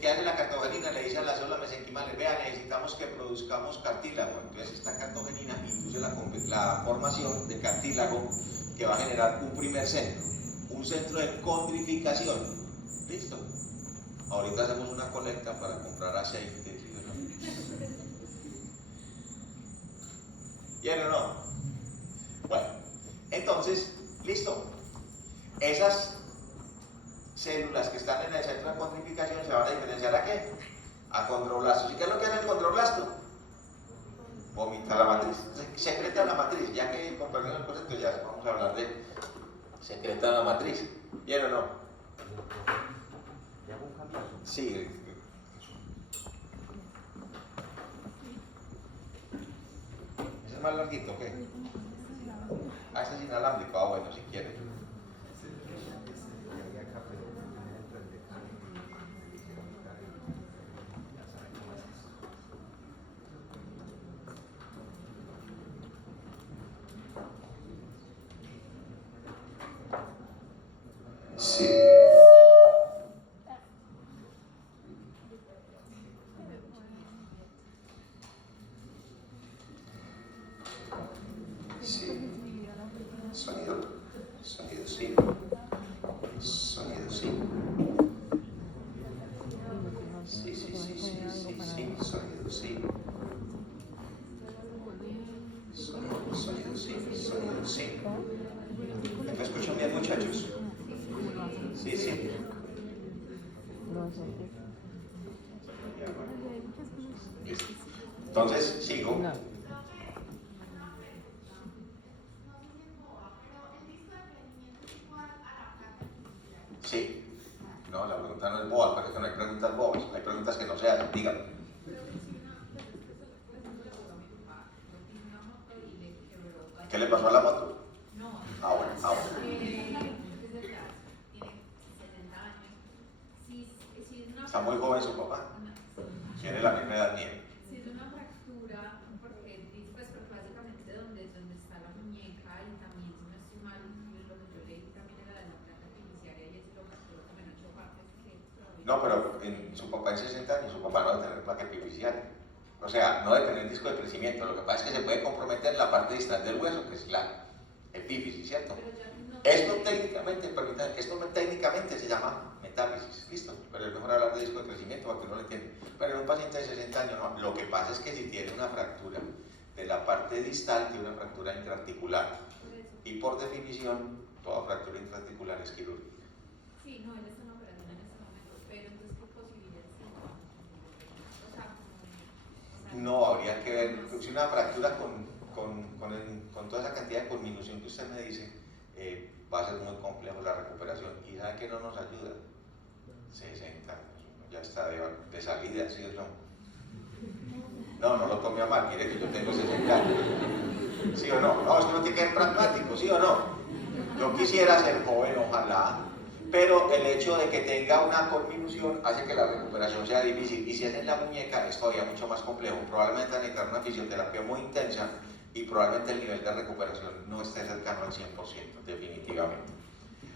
¿Qué hace la cartogenina? Le dice a las células mesenquimales, vean, necesitamos que produzcamos cartílago. Entonces esta cartogenina induce la formación de cartílago, que va a generar un primer centro, un centro de condrificación. ¿Listo? Ahorita hacemos una colecta para comprar aceite, ¿sí o no? ¿Bien o no? Bueno, entonces, listo. Esas células que están en el centro de condrificación se van a diferenciar ¿a qué? A condroblastos. ¿Y qué es lo que hace el condroblasto? Vomita la matriz, secreta la matriz, ya que con perdón el concepto ya vamos a hablar de secreta la matriz. ¿Bien o no? Sí. ¿Ese es más larguito o qué? Ah, ese es inalámbrico, ah bueno, si quieres. Sí. Sí. Sonido. Sonido sí. Sonido sí. Sí, sí, sí, sí, sí, sí. Sonido sí. Sonido sí. Sonido sí. ¿Me escuchan bien, muchachos? Sí, sí. Listo. Entonces, sigo. Sí. No, la pregunta no es boba, porque no hay preguntas bobas, hay preguntas que no se hacen, dígame. ¿Qué le pasó a la moto? Ahora. Está muy joven su papá. Tiene la misma edad mía. Si es una fractura, porque básicamente donde está la muñeca y también, si no estoy mal, lo que yo leí también era de la placa fiduciaria y eso lo fracturó como en 8 partes. No, pero su papá en 60 años, su papá no debe tener placa epifisiaria. O sea, no debe tener disco de crecimiento. Lo que pasa es que se puede comprometer la parte distal del hueso, que es la epífisis, ¿cierto? Esto técnicamente se llama metáfisis, ¿listo? Pero es mejor hablar de disco de crecimiento para que uno lo entienda. Pero en un paciente de 60 años no. Lo que pasa es que si tiene una fractura de la parte distal, tiene una fractura intraarticular. Y por definición, toda fractura intraarticular es quirúrgica. Sí, no, él está en operación en este momento, pero entonces, ¿qué posibilidades tiene? No, habría que ver, si una fractura con toda esa cantidad de conminución que usted me dice, va a ser muy complejo la recuperación. ¿Y sabe que no nos ayuda? 60 años, ya está de salida, ¿sí o no? No lo tome a mal, mire que yo tengo 60 años. ¿Sí o no? No, es que no tiene que ser pragmático, ¿sí o no? Yo quisiera ser joven, ojalá, pero el hecho de que tenga una conminución hace que la recuperación sea difícil, y si es en la muñeca es todavía mucho más complejo. Probablemente necesitar una fisioterapia muy intensa y probablemente el nivel de recuperación no esté cercano al 100%, definitivamente.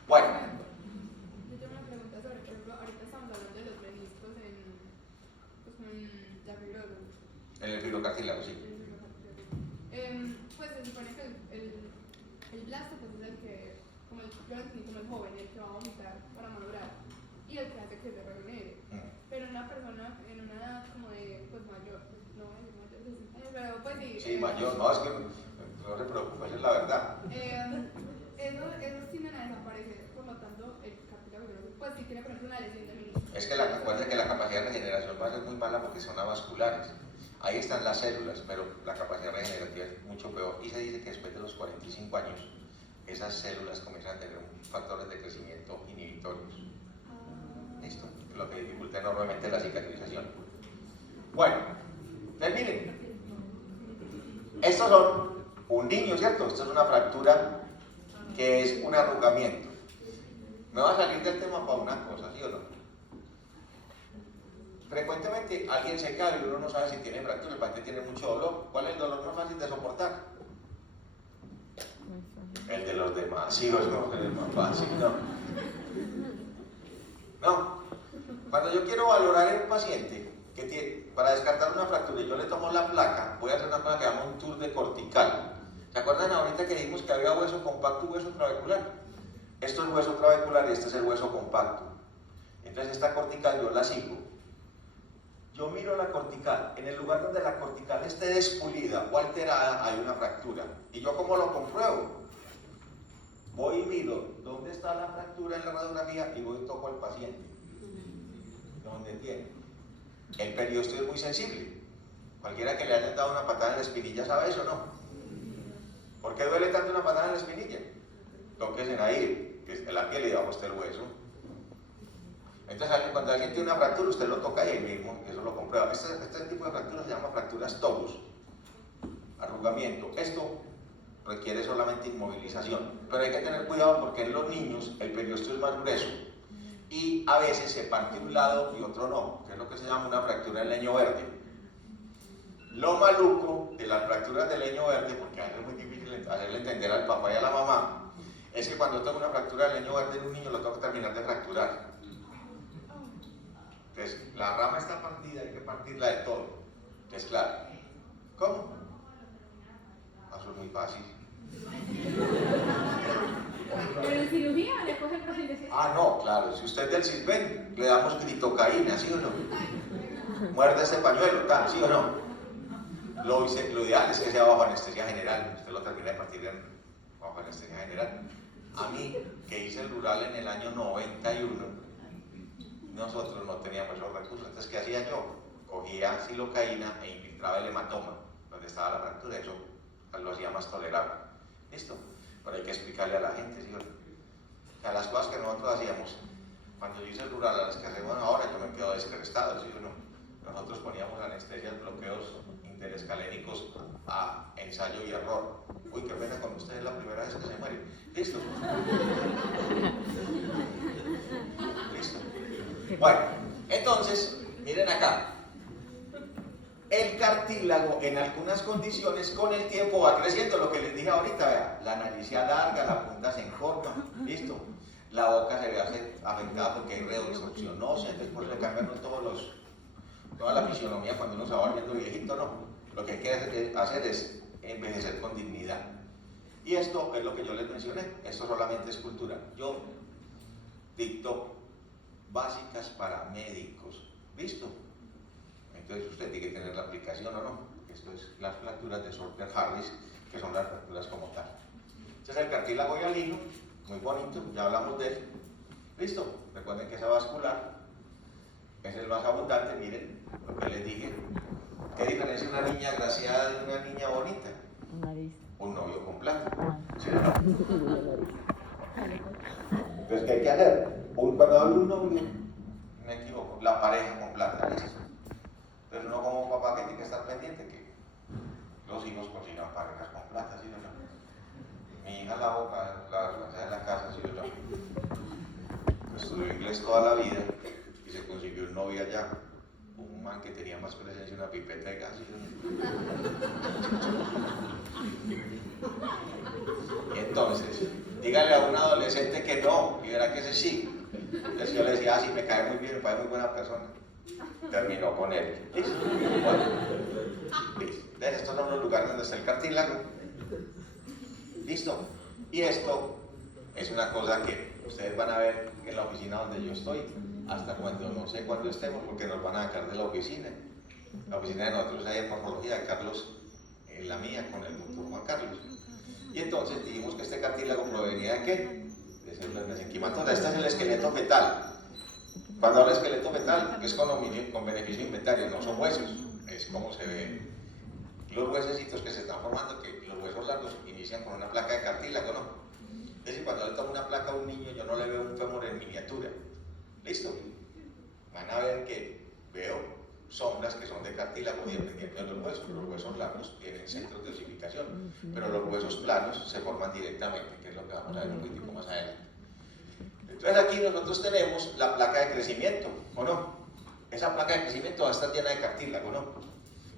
Bueno. Yo tengo una pregunta sobre, por ejemplo, ahorita estamos hablando de los meniscos en la fibrosis. En el fibrocartílago, sí. Pues se supone que el blasto pues, es el que, como el joven, el que va a vomitar para madurar y el que hace que se regenere. Pero una persona en una edad como de pues mayor, no voy a decir mayor de 60 años, pero pues sí. Sí, mayor, no, es que no se preocupe, esa es la verdad. Esos tienden a desaparecer, por lo tanto el cartílago pues sí tiene por ejemplo una lesión de menisco. Es que acuérdense que la capacidad de regeneración va a ser muy mala porque son avasculares. Ahí están las células, pero la capacidad regenerativa es mucho peor. Y se dice que después de los 45 años, esas células comienzan a tener factores de crecimiento inhibitorios. ¿Listo? Lo que dificulta enormemente la cicatrización. Bueno, miren. Estos son un niño, ¿cierto? Esto es una fractura que es un arrugamiento. Me va a salir del tema para una cosa, ¿sí o no? Frecuentemente alguien se cae y uno no sabe si tiene fractura, el paciente tiene mucho dolor. ¿Cuál es el dolor más fácil de soportar? El de los demás, sí o no, el más fácil, no. No. Cuando yo quiero valorar en un paciente que tiene, para descartar una fractura y yo le tomo la placa, voy a hacer una cosa que llama un tour de cortical. ¿Se acuerdan ahorita que dijimos que había hueso compacto y hueso trabecular? Esto es hueso trabecular y este es el hueso compacto. Entonces esta cortical yo la sigo. Yo miro la cortical, en el lugar donde la cortical esté despulida o alterada hay una fractura. ¿Y yo cómo lo compruebo? voy y miro dónde está la fractura en la radiografía y voy y toco al paciente. ¿Dónde tiene? El periósteo es muy sensible. Cualquiera que le haya dado una patada en la espinilla sabe eso, ¿no? ¿Por qué duele tanto una patada en la espinilla? Tóquense ahí, que es la piel y debajo está el hueso. Entonces, cuando alguien tiene una fractura, usted lo toca ahí mismo, y eso lo comprueba. Este tipo de fracturas se llama fracturas torus, arrugamiento. Esto requiere solamente inmovilización, pero hay que tener cuidado porque en los niños el periósteo es más grueso y a veces se parte un lado y otro no, que es lo que se llama una fractura de leño verde. Lo maluco de las fracturas de leño verde, porque a veces es muy difícil hacerle entender al papá y a la mamá, es que cuando tengo una fractura de leño verde en un niño lo tengo que terminar de fracturar. Entonces, la rama está partida, hay que partirla de todo. Entonces, claro, ¿cómo? Eso es muy fácil. Pero en cirugía le coge el perfil de... Ah, no, claro, si usted es del CISBEN, le damos glitocaína, ¿sí o no? Muerde ese pañuelo, tal, ¿sí o no? Lo ideal es que sea bajo anestesia general, usted lo termina de partir bajo anestesia general. A mí, que hice el rural en el año 91, nosotros no teníamos esos recursos, entonces ¿qué hacía yo? Cogía silocaína e infiltraba el hematoma, donde estaba la fractura, eso lo hacía más tolerable. ¿Listo? Pero hay que explicarle a la gente, ¿sí o no? O sea, las cosas que nosotros hacíamos, cuando yo hice el rural, a las que hacemos ahora, yo me quedo descrestado, ¿sí o no? Nosotros poníamos anestesias, bloqueos interescalénicos a ensayo y error. Uy, qué pena con ustedes, la primera vez que se muere. ¿Listo? ¿Listo? Bueno, entonces, miren acá. El cartílago en algunas condiciones con el tiempo va creciendo, lo que les dije ahorita, vea, la nariz se alarga, la punta se encorva, ¿listo? La boca se ve afectada porque hay reducción ósea, entonces por eso le cambian toda la fisionomía cuando uno se va volviendo viejito, ¿no? Lo que hay que hacer es envejecer con dignidad. Y esto es lo que yo les mencioné, esto solamente es cultura. Yo dicto básicas para médicos, ¿listo? Entonces usted tiene que tener la aplicación o no. Esto es las fracturas de Sorter-Harris, que son las fracturas como tal. Este es el cartílago hialino, muy bonito, ya hablamos de él. ¿Listo? Recuerden que es avascular, es el más abundante, miren lo que les dije. ¿Qué diferencia una niña agraciada de una niña bonita? Nariz. Un novio con plata. Ah. ¿Sí o no? Entonces, ¿qué hay que hacer? Cuando hablo de un novio, me equivoco, la pareja con plata, ¿listo? Entonces uno como papá que tiene que estar pendiente que los hijos consigan parejas con plata, ¿sí o no? Mi hija la boca, la vergüenza de la casa, ¿sí o no? Estudió inglés toda la vida y se consiguió un novio allá, un man que tenía más presencia, una pipeta de gas, ¿sí o no? Y entonces, dígale a un adolescente que no, y verá que ese sí. Entonces yo le decía, sí, me cae muy bien, me parece muy buena persona. Terminó con él. ¿Listo? Bueno, listo. Entonces, estos son los lugares donde está el cartílago. ¿Listo? Y esto es una cosa que ustedes van a ver en la oficina donde yo estoy, hasta cuando no sé cuándo estemos, porque nos van a sacar de la oficina. La oficina de nosotros hay en morfología de Carlos, en la mía, con el doctor Juan Carlos. Y entonces dijimos que este cartílago provenía de qué? De células mesenquimatodas. Este es el esqueleto fetal. Cuando hablo de esqueleto fetal, es con beneficio inventario, no son huesos, es como se ve los huesecitos que se están formando, que los huesos largos inician con una placa de cartílago, ¿no? Es decir, cuando le tomo una placa a un niño, yo no le veo un fémur en miniatura. ¿Listo? Van a ver que veo sombras que son de cartílago dependiendo de los huesos largos tienen centros de osificación, pero los huesos planos se forman directamente, que es lo que vamos a ver un poquitico más adelante. Entonces aquí nosotros tenemos la placa de crecimiento, ¿o no? Esa placa de crecimiento va a estar llena de cartílago, ¿no?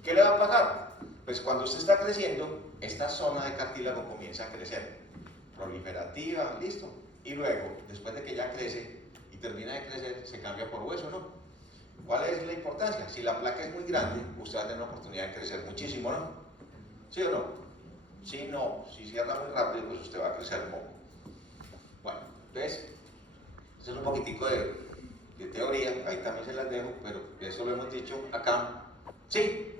¿Qué le va a pasar? Pues cuando usted está creciendo, esta zona de cartílago comienza a crecer, proliferativa, listo, y luego, después de que ya crece y termina de crecer, se cambia por hueso, ¿no? ¿Cuál es la importancia? Si la placa es muy grande, usted va a tener la oportunidad de crecer muchísimo, ¿no? ¿Sí o no? Si no, si cierra muy rápido, pues usted va a crecer poco. Bueno, entonces, eso es un poquitico de teoría, ahí también se las dejo, pero eso lo hemos dicho acá. ¿Sí?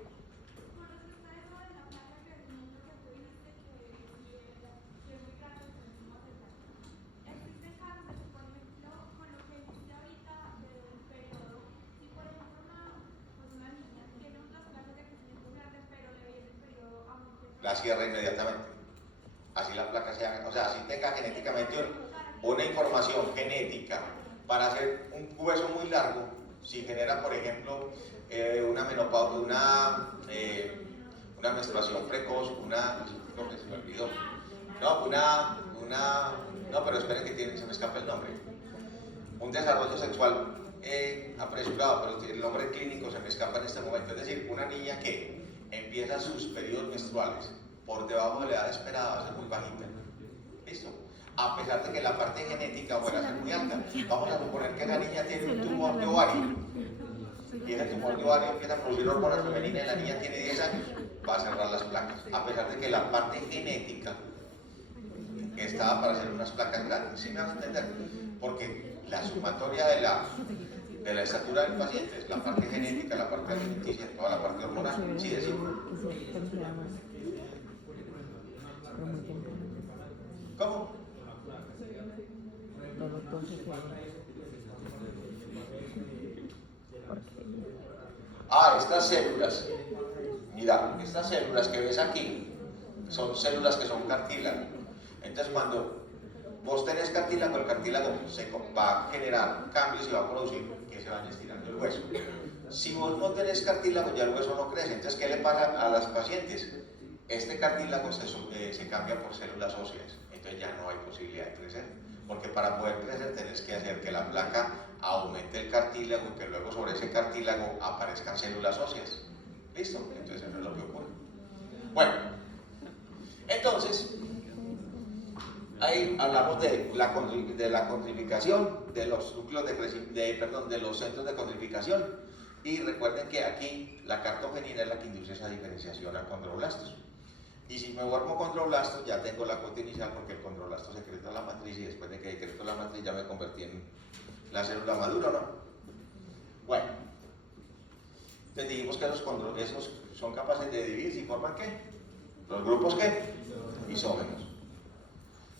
la cierra inmediatamente. Así la placa se haga, o sea, así tenga genéticamente una información genética para hacer un hueso muy largo, si genera, por ejemplo, una menopausia, una menstruación precoz, ¿cómo se me olvidó? No, pero esperen que se me escapa el nombre. Un desarrollo sexual apresurado, pero el nombre clínico se me escapa en este momento. Es decir, una niña que empieza sus periodos menstruales por debajo de la edad esperada va a ser muy bajita. ¿Listo? A pesar de que la parte genética fuera a ser muy alta. Vamos a suponer que la niña tiene un tumor de ovario. Y ese tumor de ovario empieza a producir hormonas femeninas y la niña tiene 10 años. Va a cerrar las placas. A pesar de que la parte genética estaba para hacer unas placas grandes. ¿Sí me van a entender? Porque la sumatoria de la estatura del paciente es la parte genética, la parte alimenticia, toda la parte hormonal. Sí, es igual. ¿Cómo? Estas células, mira, estas células que ves aquí son células que son cartílago. Entonces cuando vos tenés cartílago, el cartílago va a generar cambios y va a producir que se vaya estirando el hueso. Si vos no tenés cartílago, ya el hueso no crece. Entonces, ¿qué le pasa a las pacientes? Este cartílago se cambia por células óseas. Entonces ya no hay posibilidad de crecer. Porque para poder crecer tenés que hacer que la placa aumente el cartílago y que luego sobre ese cartílago aparezcan células óseas. ¿Listo? Entonces eso es lo que ocurre. Bueno, entonces ahí hablamos de la condrificación, de los núcleos de los centros de condrificación. Y recuerden que aquí la cartogenina es la que induce esa diferenciación a condroblastos. Y si me vuelvo condroblastos, ya tengo la cuota inicial porque el condroblasto secreta la matriz y después de que secreto la matriz ya me convertí en la célula madura, ¿no? Bueno, entonces dijimos que esos son capaces de dividirse y forman ¿qué? ¿Los grupos qué? Isógenos.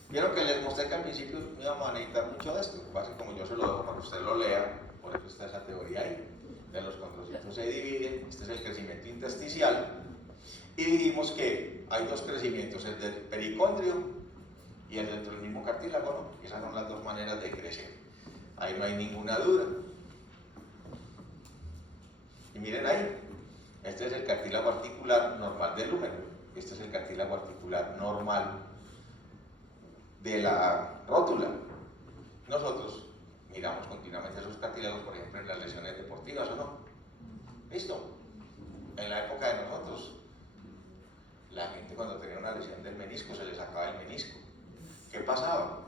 Vieron que les mostré que al principio no íbamos a necesitar mucho de esto, básicamente como yo se lo dejo para que usted lo lea, por eso está esa teoría ahí. De los condrocitos se dividen, este es el crecimiento intersticial, y dijimos que hay dos crecimientos, el del pericondrio y el dentro del mismo cartílago, ¿no? Esas son las dos maneras de crecer, ahí no hay ninguna duda. Y miren ahí, este es el cartílago articular normal del húmero, este es el cartílago articular normal de la rótula. Nosotros miramos continuamente esos cartílagos, por ejemplo, en las lesiones deportivas, ¿o no? ¿Listo? En la época de nosotros, la gente cuando tenía una lesión del menisco se le sacaba el menisco. ¿Qué pasaba?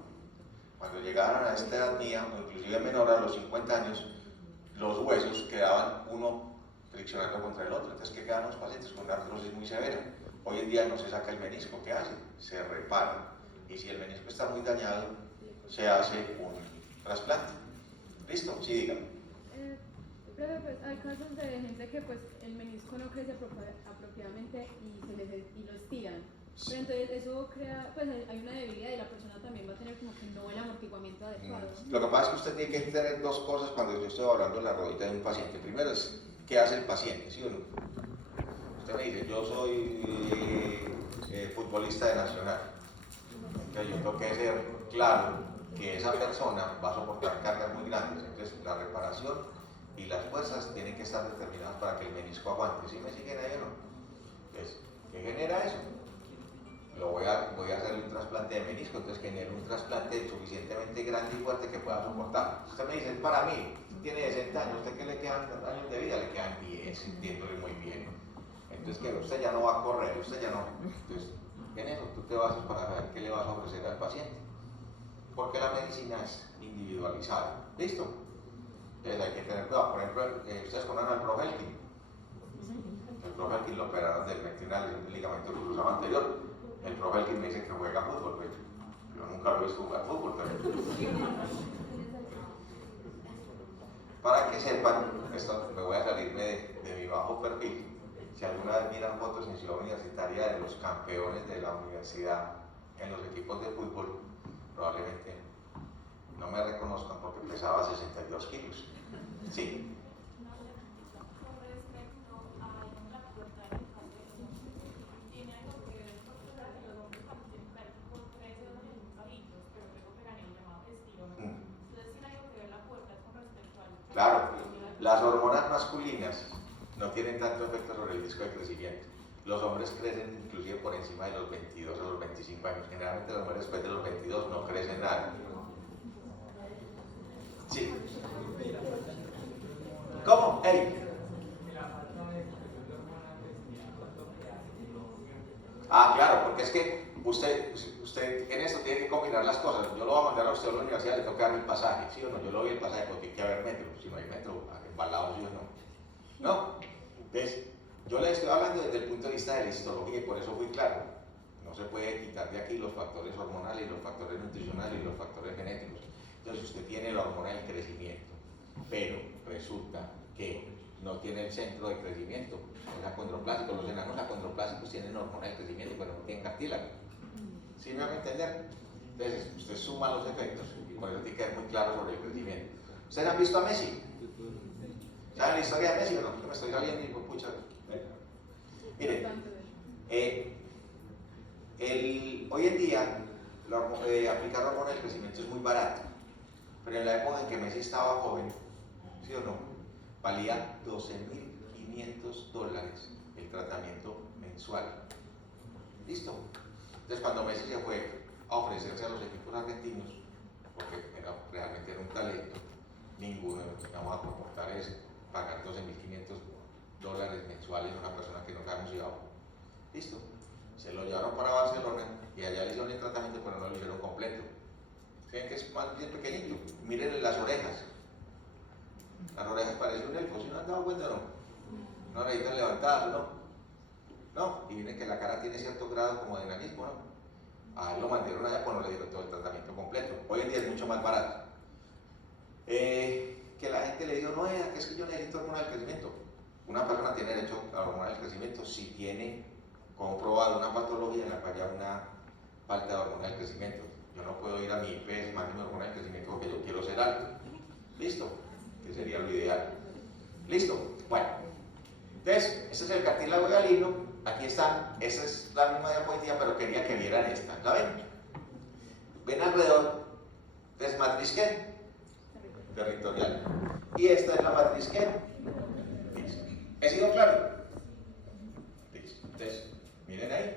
Cuando llegaban a esta edad mía, o inclusive menor a los 50 años, los huesos quedaban uno friccionando contra el otro. Entonces, ¿qué quedan los pacientes con una artrosis muy severa? Hoy en día no se saca el menisco, ¿qué hace? Se repara. Y si el menisco está muy dañado, se hace un trasplante. ¿Listo? Sí, dígame. Pero pues hay casos de gente que pues el menisco no crece apropiadamente y lo estiran. Pero entonces eso crea, pues hay una debilidad y la persona también va a tener como que no el amortiguamiento adecuado. Lo que pasa es que usted tiene que tener dos cosas cuando yo estoy hablando de la rodilla de un paciente. Primero es, ¿qué hace el paciente? ¿Sí o no? Usted me dice, yo soy futbolista de Nacional. Entonces yo tengo que ser claro que esa persona va a soportar cargas muy grandes. Entonces la reparación y las fuerzas tienen que estar determinadas para que el menisco aguante. ¿Sí me siguen ahí o no? Entonces, ¿qué genera eso? Voy a hacer un trasplante de menisco, entonces genero un trasplante suficientemente grande y fuerte que pueda soportar. Usted me dice, para mí, tiene 60 años, ¿usted qué le quedan años de vida? Le quedan 10, sintiéndole muy bien. Entonces, que usted ya no va a correr, usted ya no. Entonces, en eso tú te basas para saber qué le vas a ofrecer al paciente. Porque la medicina es individualizada. ¿Listo? Entonces hay que tener cuidado. Por ejemplo, ustedes conocen al Profelkin. El Profelkin lo operaron del ligamento cruzado anterior. El Profelkin me dice que juega fútbol, pero yo nunca lo he visto jugar fútbol. Pero... Para que sepan, esto me voy a salirme de mi bajo perfil. Si alguna vez miran fotos en Ciudad Universitaria de los campeones de la universidad en los equipos de fútbol, probablemente no me reconozcan porque pesaba 62 kilos. Sí. Con respecto a la puerta del cabello, ¿tiene algo que ver Las hormonas masculinas no tienen tanto efecto sobre el disco de crecimiento. Los hombres crecen inclusive por encima de los 22 a los 25 años. Generalmente las mujeres después de los 22 no crecen nada. Sí. ¿Cómo? ¡Ey! Ah, claro, porque es que usted en esto tiene que combinar las cosas. Yo lo voy a mandar a usted a la universidad, le toca dar el pasaje, ¿sí o no? Yo lo doy el pasaje porque hay que haber metro. Si no hay metro, embalado, ¿sí o no? No. Entonces, yo le estoy hablando desde el punto de vista de la histología y por eso fui claro. No se puede quitar de aquí los factores hormonales, los factores nutricionales y los factores genéticos. Entonces, usted tiene la hormona del crecimiento, pero resulta que no tiene el centro de crecimiento, es acondroplásico. Los enanos acondroplásicos tienen hormona de crecimiento, pero no tienen cartílago. ¿Sí me van a entender? Entonces, usted suma los efectos y por eso tiene que ser muy claro sobre el crecimiento. ¿Ustedes han visto a Messi? ¿Saben la historia de Messi o no? Yo me estoy saliendo y pues, pucha. Miren, hoy en día aplicar hormona del crecimiento es muy barato, pero en la época en que Messi estaba joven, ¿sí o no? Valía $12.500 el tratamiento mensual. ¿Listo? Entonces cuando Messi se fue a ofrecerse a los equipos argentinos, porque realmente era un talento, ninguno vamos a comportar eso, pagar $12.500 mensuales a una persona que no sabemos si va. ¿Listo? Se lo llevaron para Barcelona y allá le hicieron el tratamiento, pero no lo hicieron completo. ¿Ven que es más bien pequeñito? Miren las orejas. Las orejas parecen un elfo, ¿sí no han dado cuenta o no? No necesitan levantadas, ¿no? No, y miren que la cara tiene cierto grado como de enanismo, ¿no? A él lo mandaron allá, pues no le dieron todo el tratamiento completo. Hoy en día es mucho más barato. Que la gente le diga, no, que es que yo necesito hormona del crecimiento. Una persona tiene derecho a la hormona del crecimiento si tiene comprobado una patología en la cual haya una falta de hormona del crecimiento. Yo no puedo ir a mi IPS, máxima hormona del crecimiento porque yo quiero ser alto. ¿Listo? Que sería lo ideal. ¿Listo? Bueno. Entonces, este es el cartílago hialino. Aquí está. Esta es la misma diapositiva, pero quería que vieran esta. ¿La ven? ¿Ven alrededor? ¿Es matriz qué? Territorial. Y esta es la matriz ¿qué? Listo. ¿He sido claro? Listo. Entonces, miren ahí.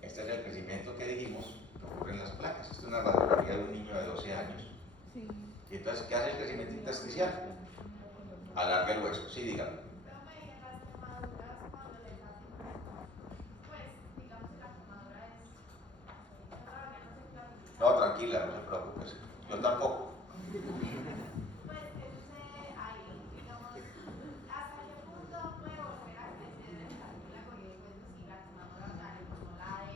Este es el crecimiento que dijimos que ocurre en las placas. Esta es una radiografía de un niño de 12 años. Sí. Y entonces, ¿qué hace el crecimiento intersticial? Alarga el hueso. Sí, díganme. No, tranquila, no se preocupe. Yo tampoco. Pues entonces ahí, digamos, ¿hasta qué punto puede volver a crecer el cartílago y después si la quemadura no la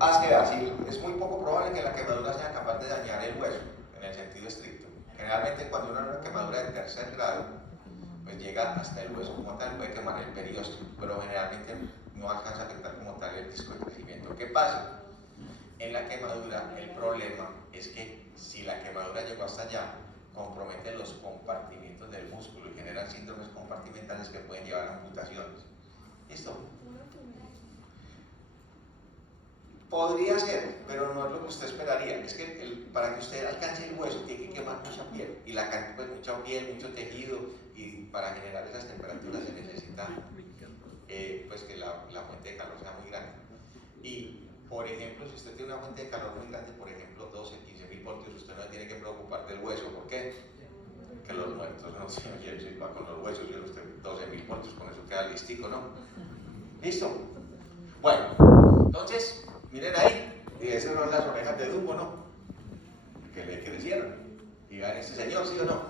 Es que así, es muy poco probable que la quemadura sea capaz de dañar el hueso, en el sentido estricto. Generalmente cuando una quemadura de tercer grado, pues llega hasta el hueso como tal, puede quemar el periósteo, pero generalmente no alcanza a afectar como tal el disco de crecimiento. ¿Qué pasa? En la quemadura, el problema es que si la quemadura llegó hasta allá, compromete los compartimientos del músculo y generan síndromes compartimentales que pueden llevar a amputaciones. ¿Listo? Podría ser, pero no es lo que usted esperaría. Es que para que usted alcance el hueso tiene que quemar mucha piel. Y pues mucha piel, mucho tejido. Y para generar esas temperaturas se necesita pues que la fuente de calor sea muy grande. Y, por ejemplo, si usted tiene una fuente de calor muy grande, por ejemplo, 12, 15.000 voltios, usted no tiene que preocupar del hueso. ¿Por qué? Que los muertos no se oyen, si va con los huesos y usted 12.000 voltios, con eso queda listico, ¿no? ¿Listo? Bueno, entonces, miren ahí, y esas son las orejas de Dumbo, ¿no? Que le crecieron. Y vean este señor, ¿sí o no?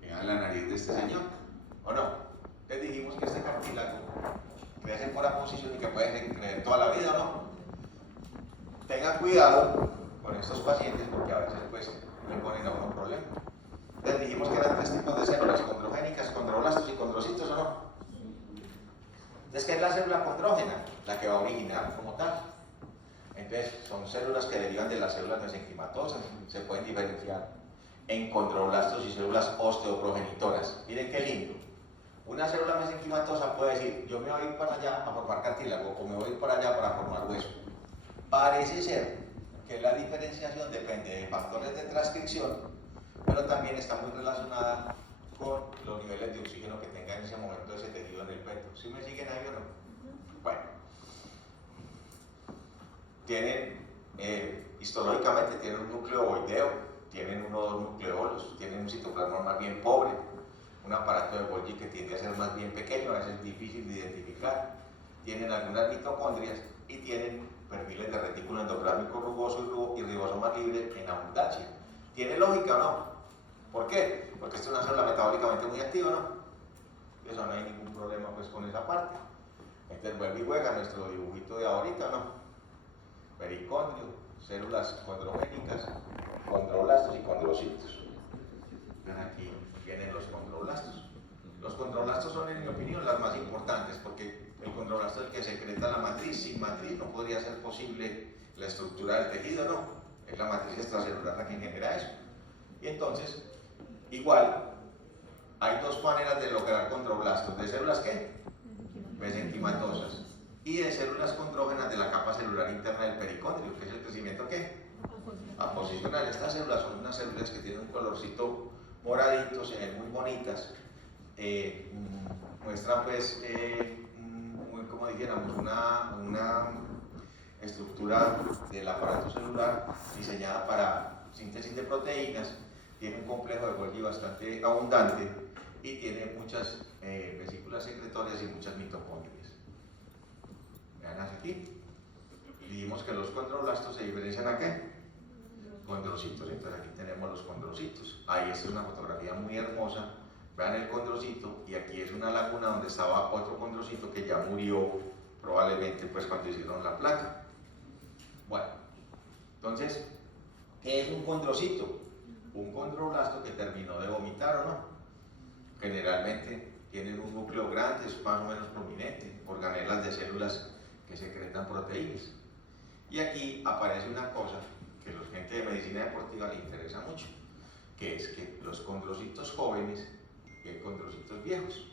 Vean la nariz de este señor, ¿o no? Les dijimos que este cartílago crece por aposición y que puede crecer toda la vida, ¿o no? Tengan cuidado con estos pacientes porque a veces pues le ponen a uno problema. Les dijimos que eran 3 tipos de células, condrogénicas, condroblastos y condrocitos, ¿o no? Entonces, ¿qué es la célula condrógena? La que va a originar como tal. Entonces, son células que derivan de las células mesenquimatosas. Se pueden diferenciar en condroblastos y células osteoprogenitoras. Miren qué lindo. Una célula mesenquimatosa puede decir, yo me voy a ir para allá a formar cartílago o me voy a ir para allá para formar hueso. Parece ser que la diferenciación depende de factores de transcripción, pero también está muy relacionada con los niveles de oxígeno que tenga en ese momento ese tejido en el peto. ¿Sí me siguen ahí o no? Bueno, tienen, histológicamente tienen un núcleo ovoideo, tienen uno o dos nucleolos, tienen un citoplasma más bien pobre, un aparato de Golgi que tiende a ser más bien pequeño, a veces es difícil de identificar, tienen algunas mitocondrias y tienen perfiles de retículo endoplasmico rugoso y ribosoma libre en abundancia. ¿Tiene lógica o no? ¿Por qué? Porque esto es una célula metabólicamente muy activa, ¿no? Eso no hay ningún problema pues con esa parte. Entonces vuelve y juega nuestro dibujito de ahorita, ¿no? Pericondrio, células condrogénicas, condroblastos y condrocitos. Ven aquí vienen los condroblastos. Los condroblastos son, en mi opinión, las más importantes, porque el condroblasto es el que secreta la matriz. Sin matriz no podría ser posible la estructura del tejido, ¿no? Es la matriz extracelular la que genera eso. Y entonces, igual, hay dos maneras de lograr condroblastos. ¿De células qué? Mesenquimatosas. Y de células condrógenas de la capa celular interna del pericondrio, que es el crecimiento ¿qué? Aposicional. Estas células son unas células que tienen un colorcito moradito, se ven muy bonitas, muestran pues, como dijéramos, una estructura del aparato celular diseñada para síntesis de proteínas, tiene un complejo de Golgi bastante abundante y tiene muchas vesículas secretorias y muchas mitocondrias. Vean aquí, dijimos que los condroblastos se diferencian ¿a qué? Condrocitos. Entonces aquí tenemos los condrocitos. Ahí esta es una fotografía muy hermosa. Vean el condrocito y aquí es una laguna donde estaba otro condrocito que ya murió probablemente pues cuando hicieron la placa. Bueno, entonces, ¿qué es un condrocito? Un condroblasto que terminó de vomitar o no. Generalmente tienen un núcleo grande, es más o menos prominente, organelas de células que secretan proteínas. Y aquí aparece una cosa que a la gente de medicina deportiva le interesa mucho, que es que los condrocitos jóvenes y hay condrocitos viejos.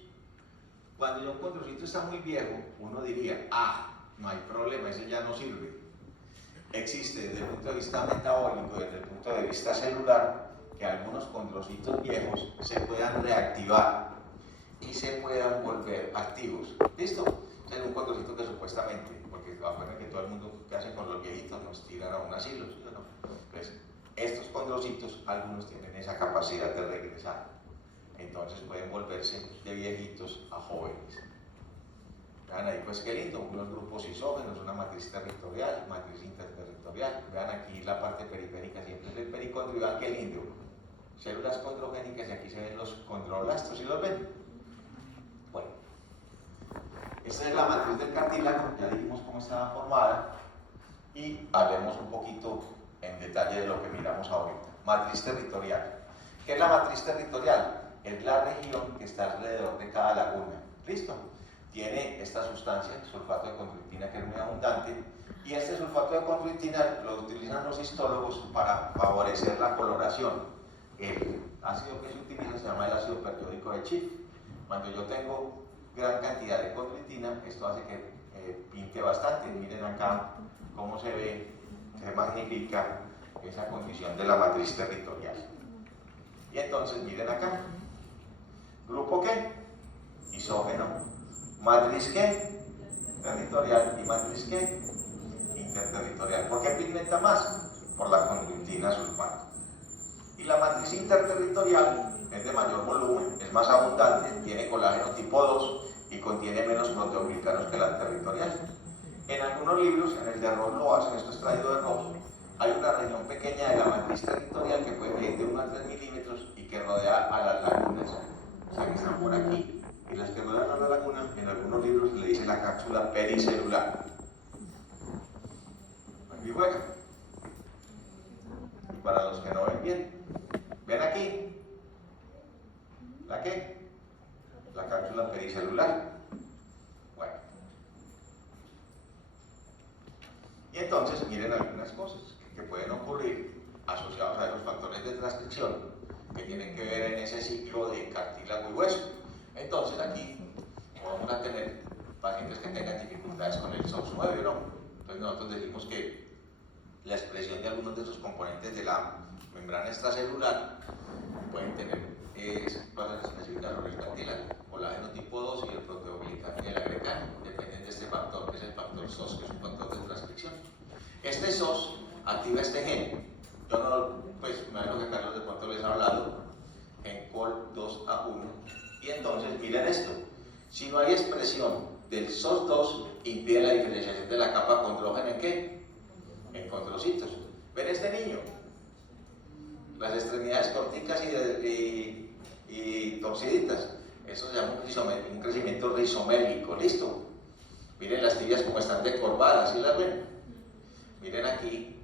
Cuando ya un condrocito está muy viejo, uno diría, no hay problema, ese ya no sirve. Existe desde el punto de vista metabólico, desde el punto de vista celular, que algunos condrocitos viejos se puedan reactivar y se puedan volver activos. ¿Listo? Entonces un condrocito que supuestamente, porque acuérdense que todo el mundo que hace con los viejitos nos tiran a un asilo, ¿sí o no? Entonces, estos condrocitos, algunos tienen esa capacidad de regresar. Entonces pueden volverse de viejitos a jóvenes. Vean ahí, pues qué lindo, unos grupos isógenos, una matriz territorial, matriz interterritorial. Vean aquí la parte periférica, siempre es el pericondrio, vean qué lindo. Células condrogénicas y aquí se ven los condroblastos, ¿sí los ven? Bueno, esta es la matriz del cartílago, ya dijimos cómo estaba formada y hablemos un poquito en detalle de lo que miramos ahorita. Matriz territorial. ¿Qué es la matriz territorial? Es la región que está alrededor de cada laguna. ¿Listo? Tiene esta sustancia, sulfato de condroitina, que es muy abundante, y este sulfato de condroitina lo utilizan los histólogos para favorecer la coloración. El ácido que se utiliza se llama el ácido periódico de Schiff. Cuando yo tengo gran cantidad de condroitina, esto hace que pinte bastante. Miren acá cómo se ve, se magnifica esa condición de la matriz territorial. Y entonces miren acá, ¿grupo qué? Isógeno. ¿Matriz qué? Territorial. ¿Y matriz qué? Interterritorial. ¿Por qué pigmenta más? Por la condroitina sulfato. Y la matriz interterritorial es de mayor volumen, es más abundante, tiene colágeno tipo 2 y contiene menos proteoglicanos que la territorial. En algunos libros, en el de Ross lo hacen, esto es traído de Ross, hay una región pequeña de la matriz territorial que puede medir de 1 a 3 milímetros y que rodea a las lagunas, o sea que están por aquí. Y las que rodean a la laguna, en algunos libros le dice la cápsula pericelular. Aquí juega. Y para los que no ven bien, ven aquí. ¿La qué? La cápsula pericelular. Bueno. Y entonces miren algunas cosas que pueden ocurrir asociados a esos factores de transcripción que tienen que ver en ese ciclo de cartílago y hueso. Entonces aquí vamos a tener pacientes que tengan dificultades con el SOX9, ¿no? Entonces nosotros decimos que la expresión de algunos de esos componentes de la membrana extracelular, pueden tener cosas específicas sobre el cartílago, colágeno tipo 2 y el proteoglicano y el agrecano, dependen de este factor, que es el factor SOS, que es un factor de transcripción. Este SOS activa este gen. Yo no, pues me imagino que Carlos de pronto les ha hablado, gen COL2A1, y entonces miren esto, si no hay expresión del SOS2, impide la diferenciación de la capa condrógena ¿en qué? En condrocitos. ¿Ven este niño? Las extremidades corticas y torciditas, eso se llama un crecimiento rizomélico, ¿listo? Miren las tibias como están decorvadas, ¿sí las ven? Miren aquí,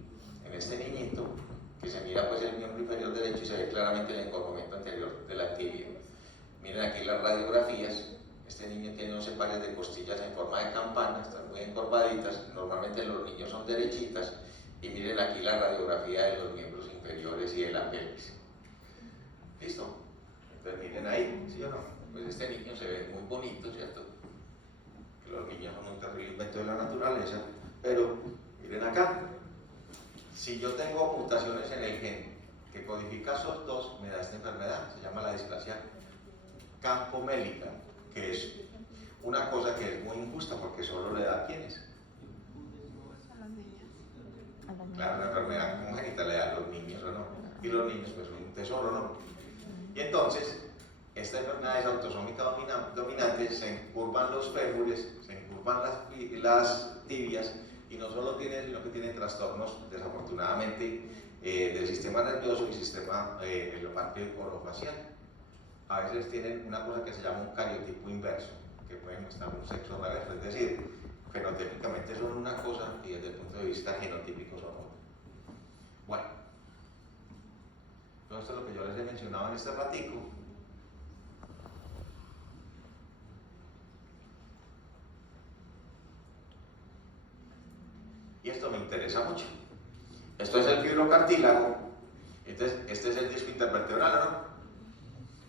en este niñito, que se mira pues el miembro inferior derecho y se ve claramente el encorvamiento anterior de la tibia. Miren aquí las radiografías, este niño tiene 11 pares de costillas en forma de campana, están muy encorvaditas, normalmente los niños son derechitas, y miren aquí la radiografía de los miembros inferiores y de la pelvis. ¿Listo? Entonces miren ahí, ¿sí o no? Pues este niño se ve muy bonito, ¿cierto? Que los niños son un terrible invento de la naturaleza, pero miren acá, si yo tengo mutaciones en el gen que codifica SOS2, me da esta enfermedad, se llama la displasia campomélica, que es una cosa que es muy injusta porque solo le da a quienes. A las niñas. Claro, una enfermedad congénita le da a los niños o no, y los niños pues son un tesoro, ¿no? Y entonces, esta enfermedad es autosómica dominante, se encurvan los fémures, se encurvan las tibias, y no solo tiene, sino que tiene trastornos, desafortunadamente, del sistema nervioso y sistema de la parte orofacial. A veces tienen una cosa que se llama un cariotipo inverso, que pueden mostrar un sexo reverso, es decir, fenotípicamente son una cosa y desde el punto de vista genotípico son otra. Bueno, todo esto es lo que yo les he mencionado en este ratico. Y esto me interesa mucho. Esto es el fibrocartílago, entonces este es el disco intervertebral, ¿no?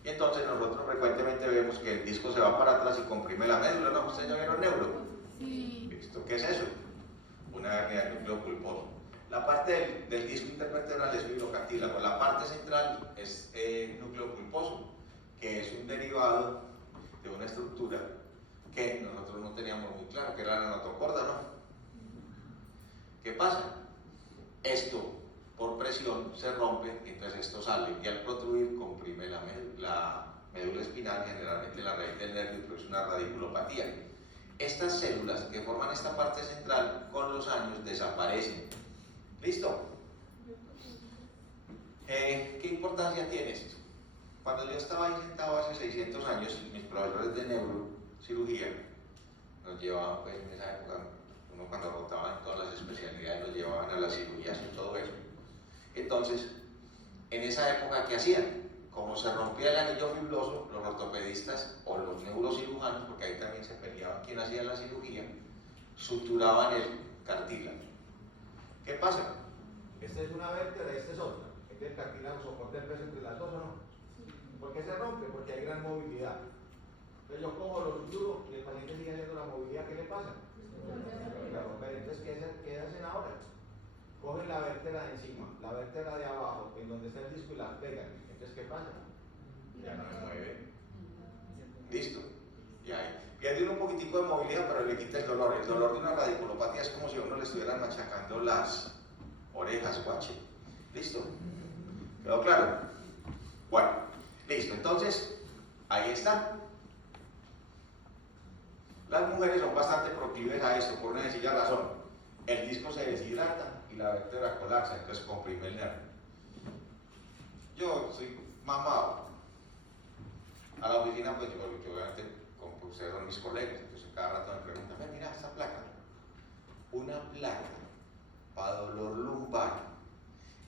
Y entonces nosotros frecuentemente vemos que el disco se va para atrás y comprime la médula, ¿no? ¿Ustedes ya vieron neuro? Sí. ¿Esto qué es eso? Una hernia del núcleo pulposo. La parte del disco intervertebral es fibrocartílago, la parte central es núcleo pulposo, que es un derivado de una estructura que nosotros no teníamos muy claro, que era la notocorda, ¿no? ¿Qué pasa? Esto por presión se rompe, entonces esto sale y al protruir comprime la médula espinal, generalmente la raíz del nervio, y produce una radiculopatía. Estas células que forman esta parte central con los años desaparecen. ¿Listo? ¿Qué importancia tiene esto? Cuando yo estaba ahí sentado hace 600 años, mis profesores de neurocirugía nos llevaban, pues en esa época, uno cuando rotaba en todas las especialidades, los llevaban a las cirugías y todo eso. Entonces, en esa época, ¿qué hacían? Como se rompía el anillo fibroso, los ortopedistas o los neurocirujanos, porque ahí también se peleaban quién hacía la cirugía, suturaban el cartílago. ¿Qué pasa? Esta es una vértebra y esta es otra. Este es el cartílago, soporta el peso entre las dos, ¿o no? ¿Por qué se rompe? Porque hay gran movilidad. Entonces yo cojo, lo suturo y el paciente sigue haciendo la movilidad, ¿qué le pasa? Entonces, ¿qué hacen ahora? Cogen la vértebra de encima, la vértebra de abajo, en donde está el disco, y la pegan. Entonces, ¿qué pasa? Ya no me mueve. Listo. Ya ahí. Pierde un poquitico de movilidad, pero le quita el dolor. El dolor de una radiculopatía es como si a uno le estuvieran machacando las orejas, guache. ¿Listo? ¿Quedó claro? Bueno, listo. Entonces, ahí está. Las mujeres son bastante proclives a esto por una sencilla razón. El disco se deshidrata y la vértebra colapsa, entonces comprime el nervio. Yo soy mamado. A la oficina, pues yo obviamente, como ustedes son mis colegas, entonces cada rato me preguntan, mira esta placa. Una placa para dolor lumbar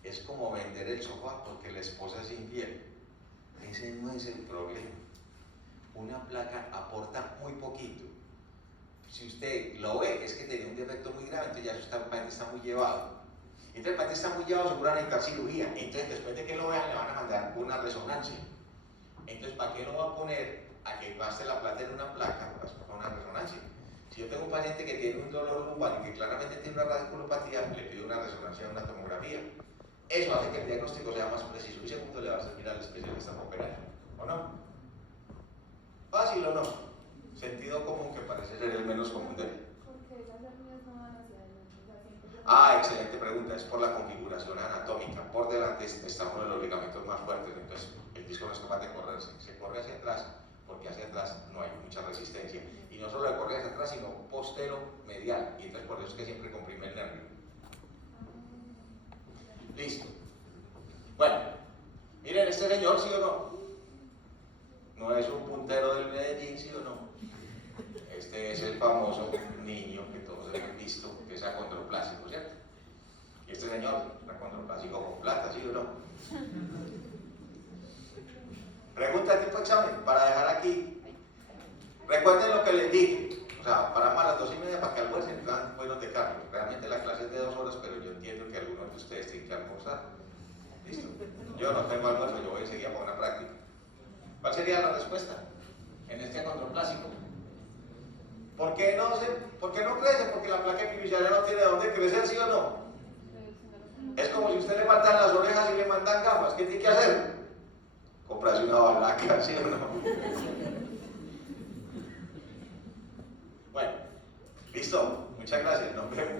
es como vender el sofá porque la esposa es infiel. Ese no es el problema. Una placa aporta muy poquito. Si usted lo ve, es que tiene un defecto muy grave, entonces ya el paciente está muy llevado. Entonces el paciente está muy llevado, seguro van a necesitar cirugía. Entonces después de que lo vean, le van a mandar una resonancia. Entonces, ¿para qué lo va a poner a que gaste la plata en una placa? Para una resonancia. Si yo tengo un paciente que tiene un dolor lumbar y que claramente tiene una radiculopatía, le pido una resonancia, una tomografía. Eso hace que el diagnóstico sea más preciso y segundo le va a servir al especialista para operar, ¿o no? ¿Fácil o no? Sentido común que parece ser el menos común de él. Porque esas hernias no van hacia adelante, o sea, siempre... Ah, excelente pregunta, es por la configuración anatómica. Por delante está uno de los ligamentos más fuertes, entonces el disco no es capaz de correrse, se corre hacia atrás porque hacia atrás no hay mucha resistencia. Y no solo de correr hacia atrás, sino postero medial, y entonces por eso es que siempre comprime el nervio. Listo. Bueno, miren, este señor, ¿sí o no? No es un puntero del Medellín, ¿sí o no? Este es el famoso niño que todos hemos visto, que es acondroplásico, ¿cierto? Y este señor, acondroplásico con plata, ¿sí o no? Pregunta tipo examen, para dejar aquí. Recuerden lo que les dije. O sea, paramos a las 2:30 para que almuercen, plan buenos de Carlos. Realmente la clase es de 2 horas, pero yo entiendo que algunos de ustedes tienen que almorzar. ¿Listo? Yo no tengo almuerzo, yo voy enseguida para una práctica. ¿Cuál sería la respuesta en este acondroplásico? ¿Por qué no crece? Porque la placa epifisiaria no tiene dónde crecer, ¿sí o no? Es como si usted le faltan las orejas y le mandan gafas. ¿Qué tiene que hacer? Comprarse una balaca, ¿sí o no? Bueno, listo. Muchas gracias. Nos vemos.